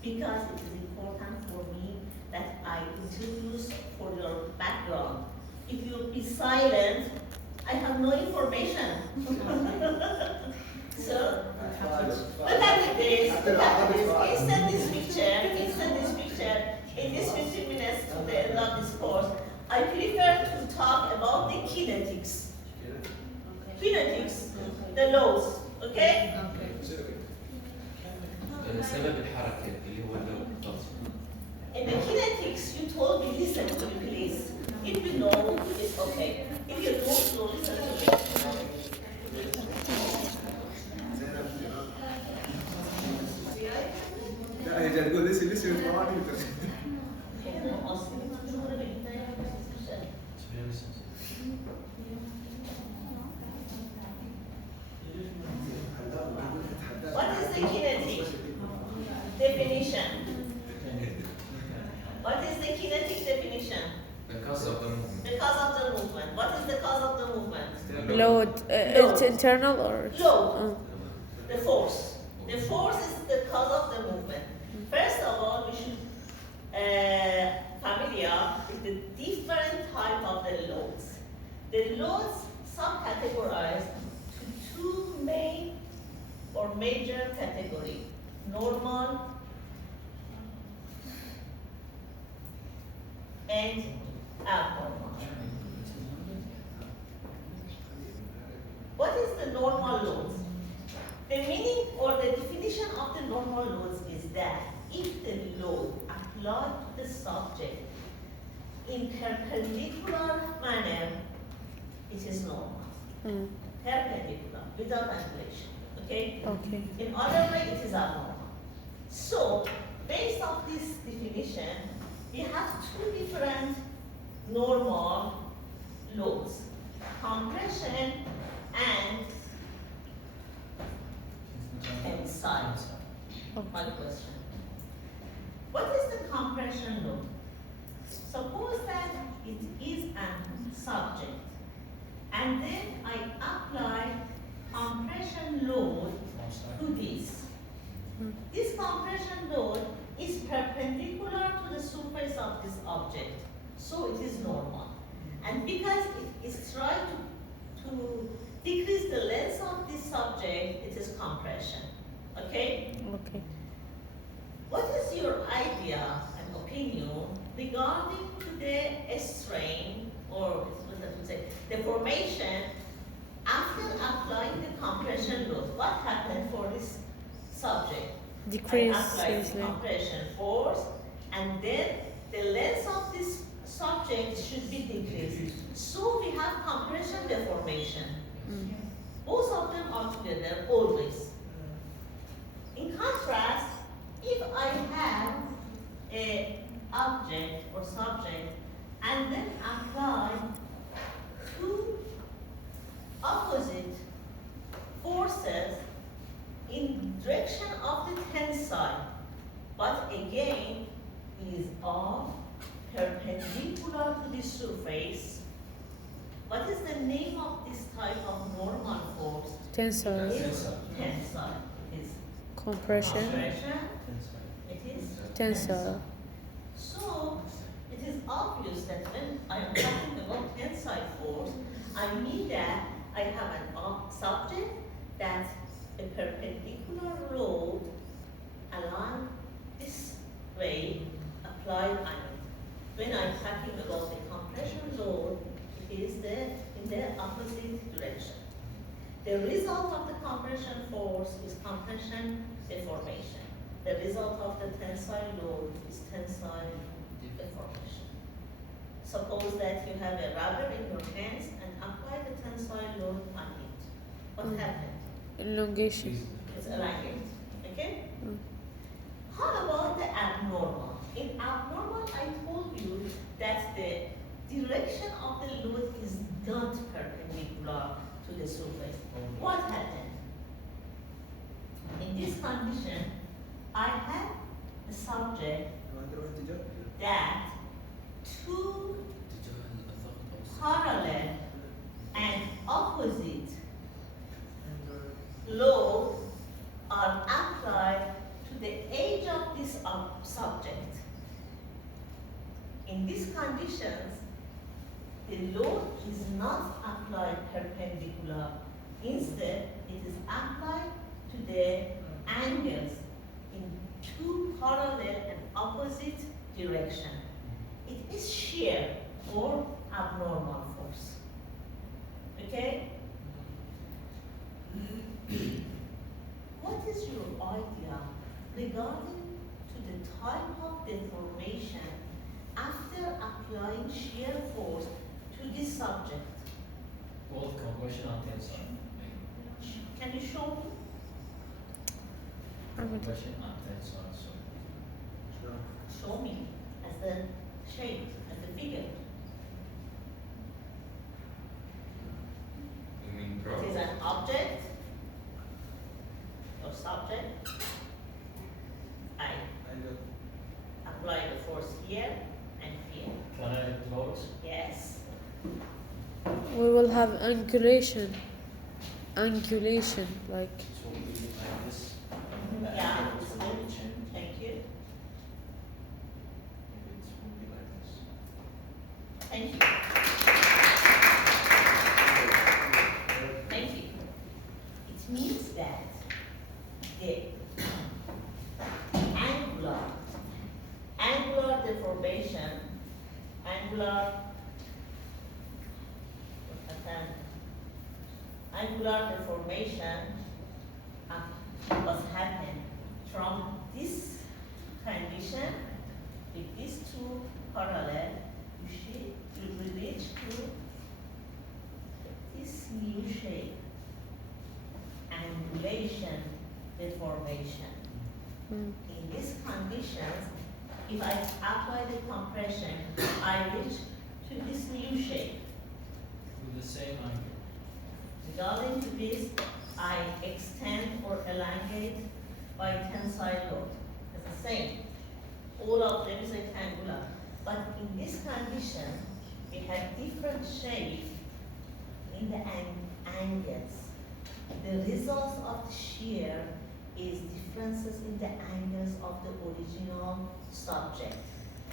because it is important for me that I introduce for your background. If you be silent, I have no information. So, look at this. Look at this. Insert this picture. Insert this picture. In this 15 minutes to the end of this course, I prefer to talk about the kinetics. Kinetics, the laws. Okay? سبب الحركة اللي هو اللون بالضبط. In the kinetics, you told me listen to me, please. If you know, it's okay. If you don't know, listen to me. لا هي جاي تقول لسه المواعيد. What is the kinetic definition? What is the kinetic definition? The cause of the movement. The cause of the movement. What is the cause of the movement? load it's internal or Load. The force. The force is the cause of the movement. First of all, we should familiar with the different type of the loads. The loads subcategorized to two main or major category: normal and abnormal. What is the normal loads? The meaning or the definition of the normal loads is that if the load applied to the subject in perpendicular manner, it is normal. Perpendicular, without angulation. Okay? okay. In other way, it is abnormal. So, based on this definition, we have two different normal loads: compression and tensile. One question. What is the compression load? Suppose that it is a subject, and then I apply compression load to this. This compression load is perpendicular to the surface of this object, so it is normal. And because it is trying to decrease the length of this subject, it is compression. Okay? Okay. What is your idea and opinion regarding to the strain or what I would say, deformation after applying the compression load? What happened for this subject? Decrease I applied the usually. compression force, and then the length of this subject should be decreased. So we have compression deformation. Both of them are together always. In contrast, if I have a object or subject and then apply two opposite forces in direction of the tensile, but again is of perpendicular to the surface. What is the name of this type of normal force? Tensor. It is tensile. It is Compression. compression. It is Tensor. So it is obvious that when I am talking about tensile force, I mean that I have an subject that a perpendicular load along this way applied on it. When I'm talking about the compression load, it is in the opposite direction. The result of the compression force is compression deformation. The result of the tensile load is tensile deformation. Suppose that you have a rubber in your hands and apply the tensile load on it. What happened? Elongation. It's elongated. Okay? Mm. How about the abnormal? In abnormal, I told you that the direction of the load is not perpendicular to the surface. What happened? In this condition, I have a subject that two parallel and opposite loads are applied to the edge of this subject. In these conditions, the load is not applied perpendicular. Instead, it is applied to the angles in two parallel and opposite direction. It is shear or abnormal force. Okay? What is your idea regarding to the type of deformation after applying shear force to this subject? Both compression and tensile. Can you show me? Compression and tensile. So Show me as the shape, as the figure. You mean It is an object or subject. I apply the force here and here. can I vote? Yes. We will have angulation. Angulation, like It will be like this. Yeah, It it's will good. change. Thank you. It will be like this. Thank you. Thank you. It means that the angular deformation, angular deformation was happening from this condition with these two parallel. You will reach to this new shape, angulation deformation. mm, In these conditions, if I apply the compression, I reach to this new shape. With the same angle. Regarding to this, I extend or elongate by tensile load. It's the same. All of them is rectangular. But in this condition, we have different shapes in the angles. The result of the shear is differences in the angles of the original subject.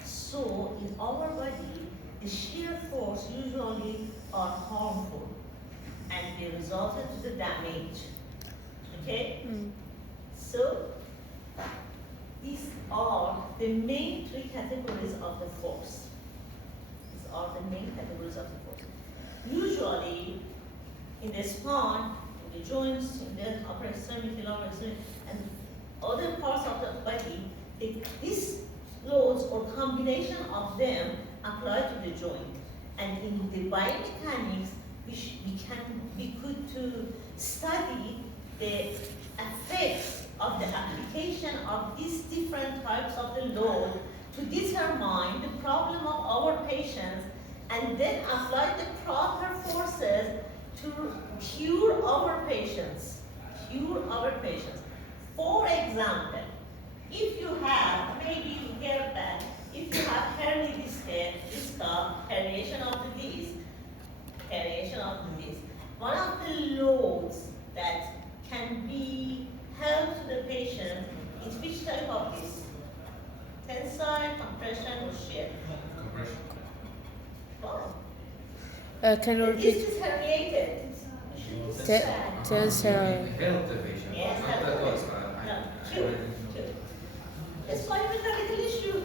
So in our body, the shear force usually are harmful and they resulted to the damage. Okay? mm. So these are the main three categories of the force. These are the main categories of the force. Usually in the spine, in the joints, in the upper extremity, lower extremity, and other parts of the body, these loads or combination of them apply to the joint. And in the biomechanics, we could to study the effects of the application of these different types of the load to determine the problem of our patients and then apply the proper forces to cure our patients. Cure our patients. For example, if you have, maybe you heard that tensile, compression, or shear? Compression. Wow. Can you This repeat? is herniated. Tensile. Relative patient. Yes, Not that was. No, I two. already know. Two. It's biomechanical issue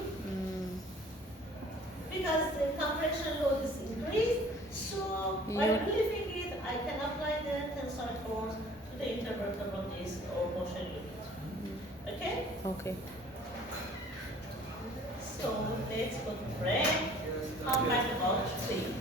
because the compression load is increased. So by Yeah. relieving it, I can apply the tensile force to the intervertebral disc or motion unit. Okay? Okay. So let's go to break. Come back about 3.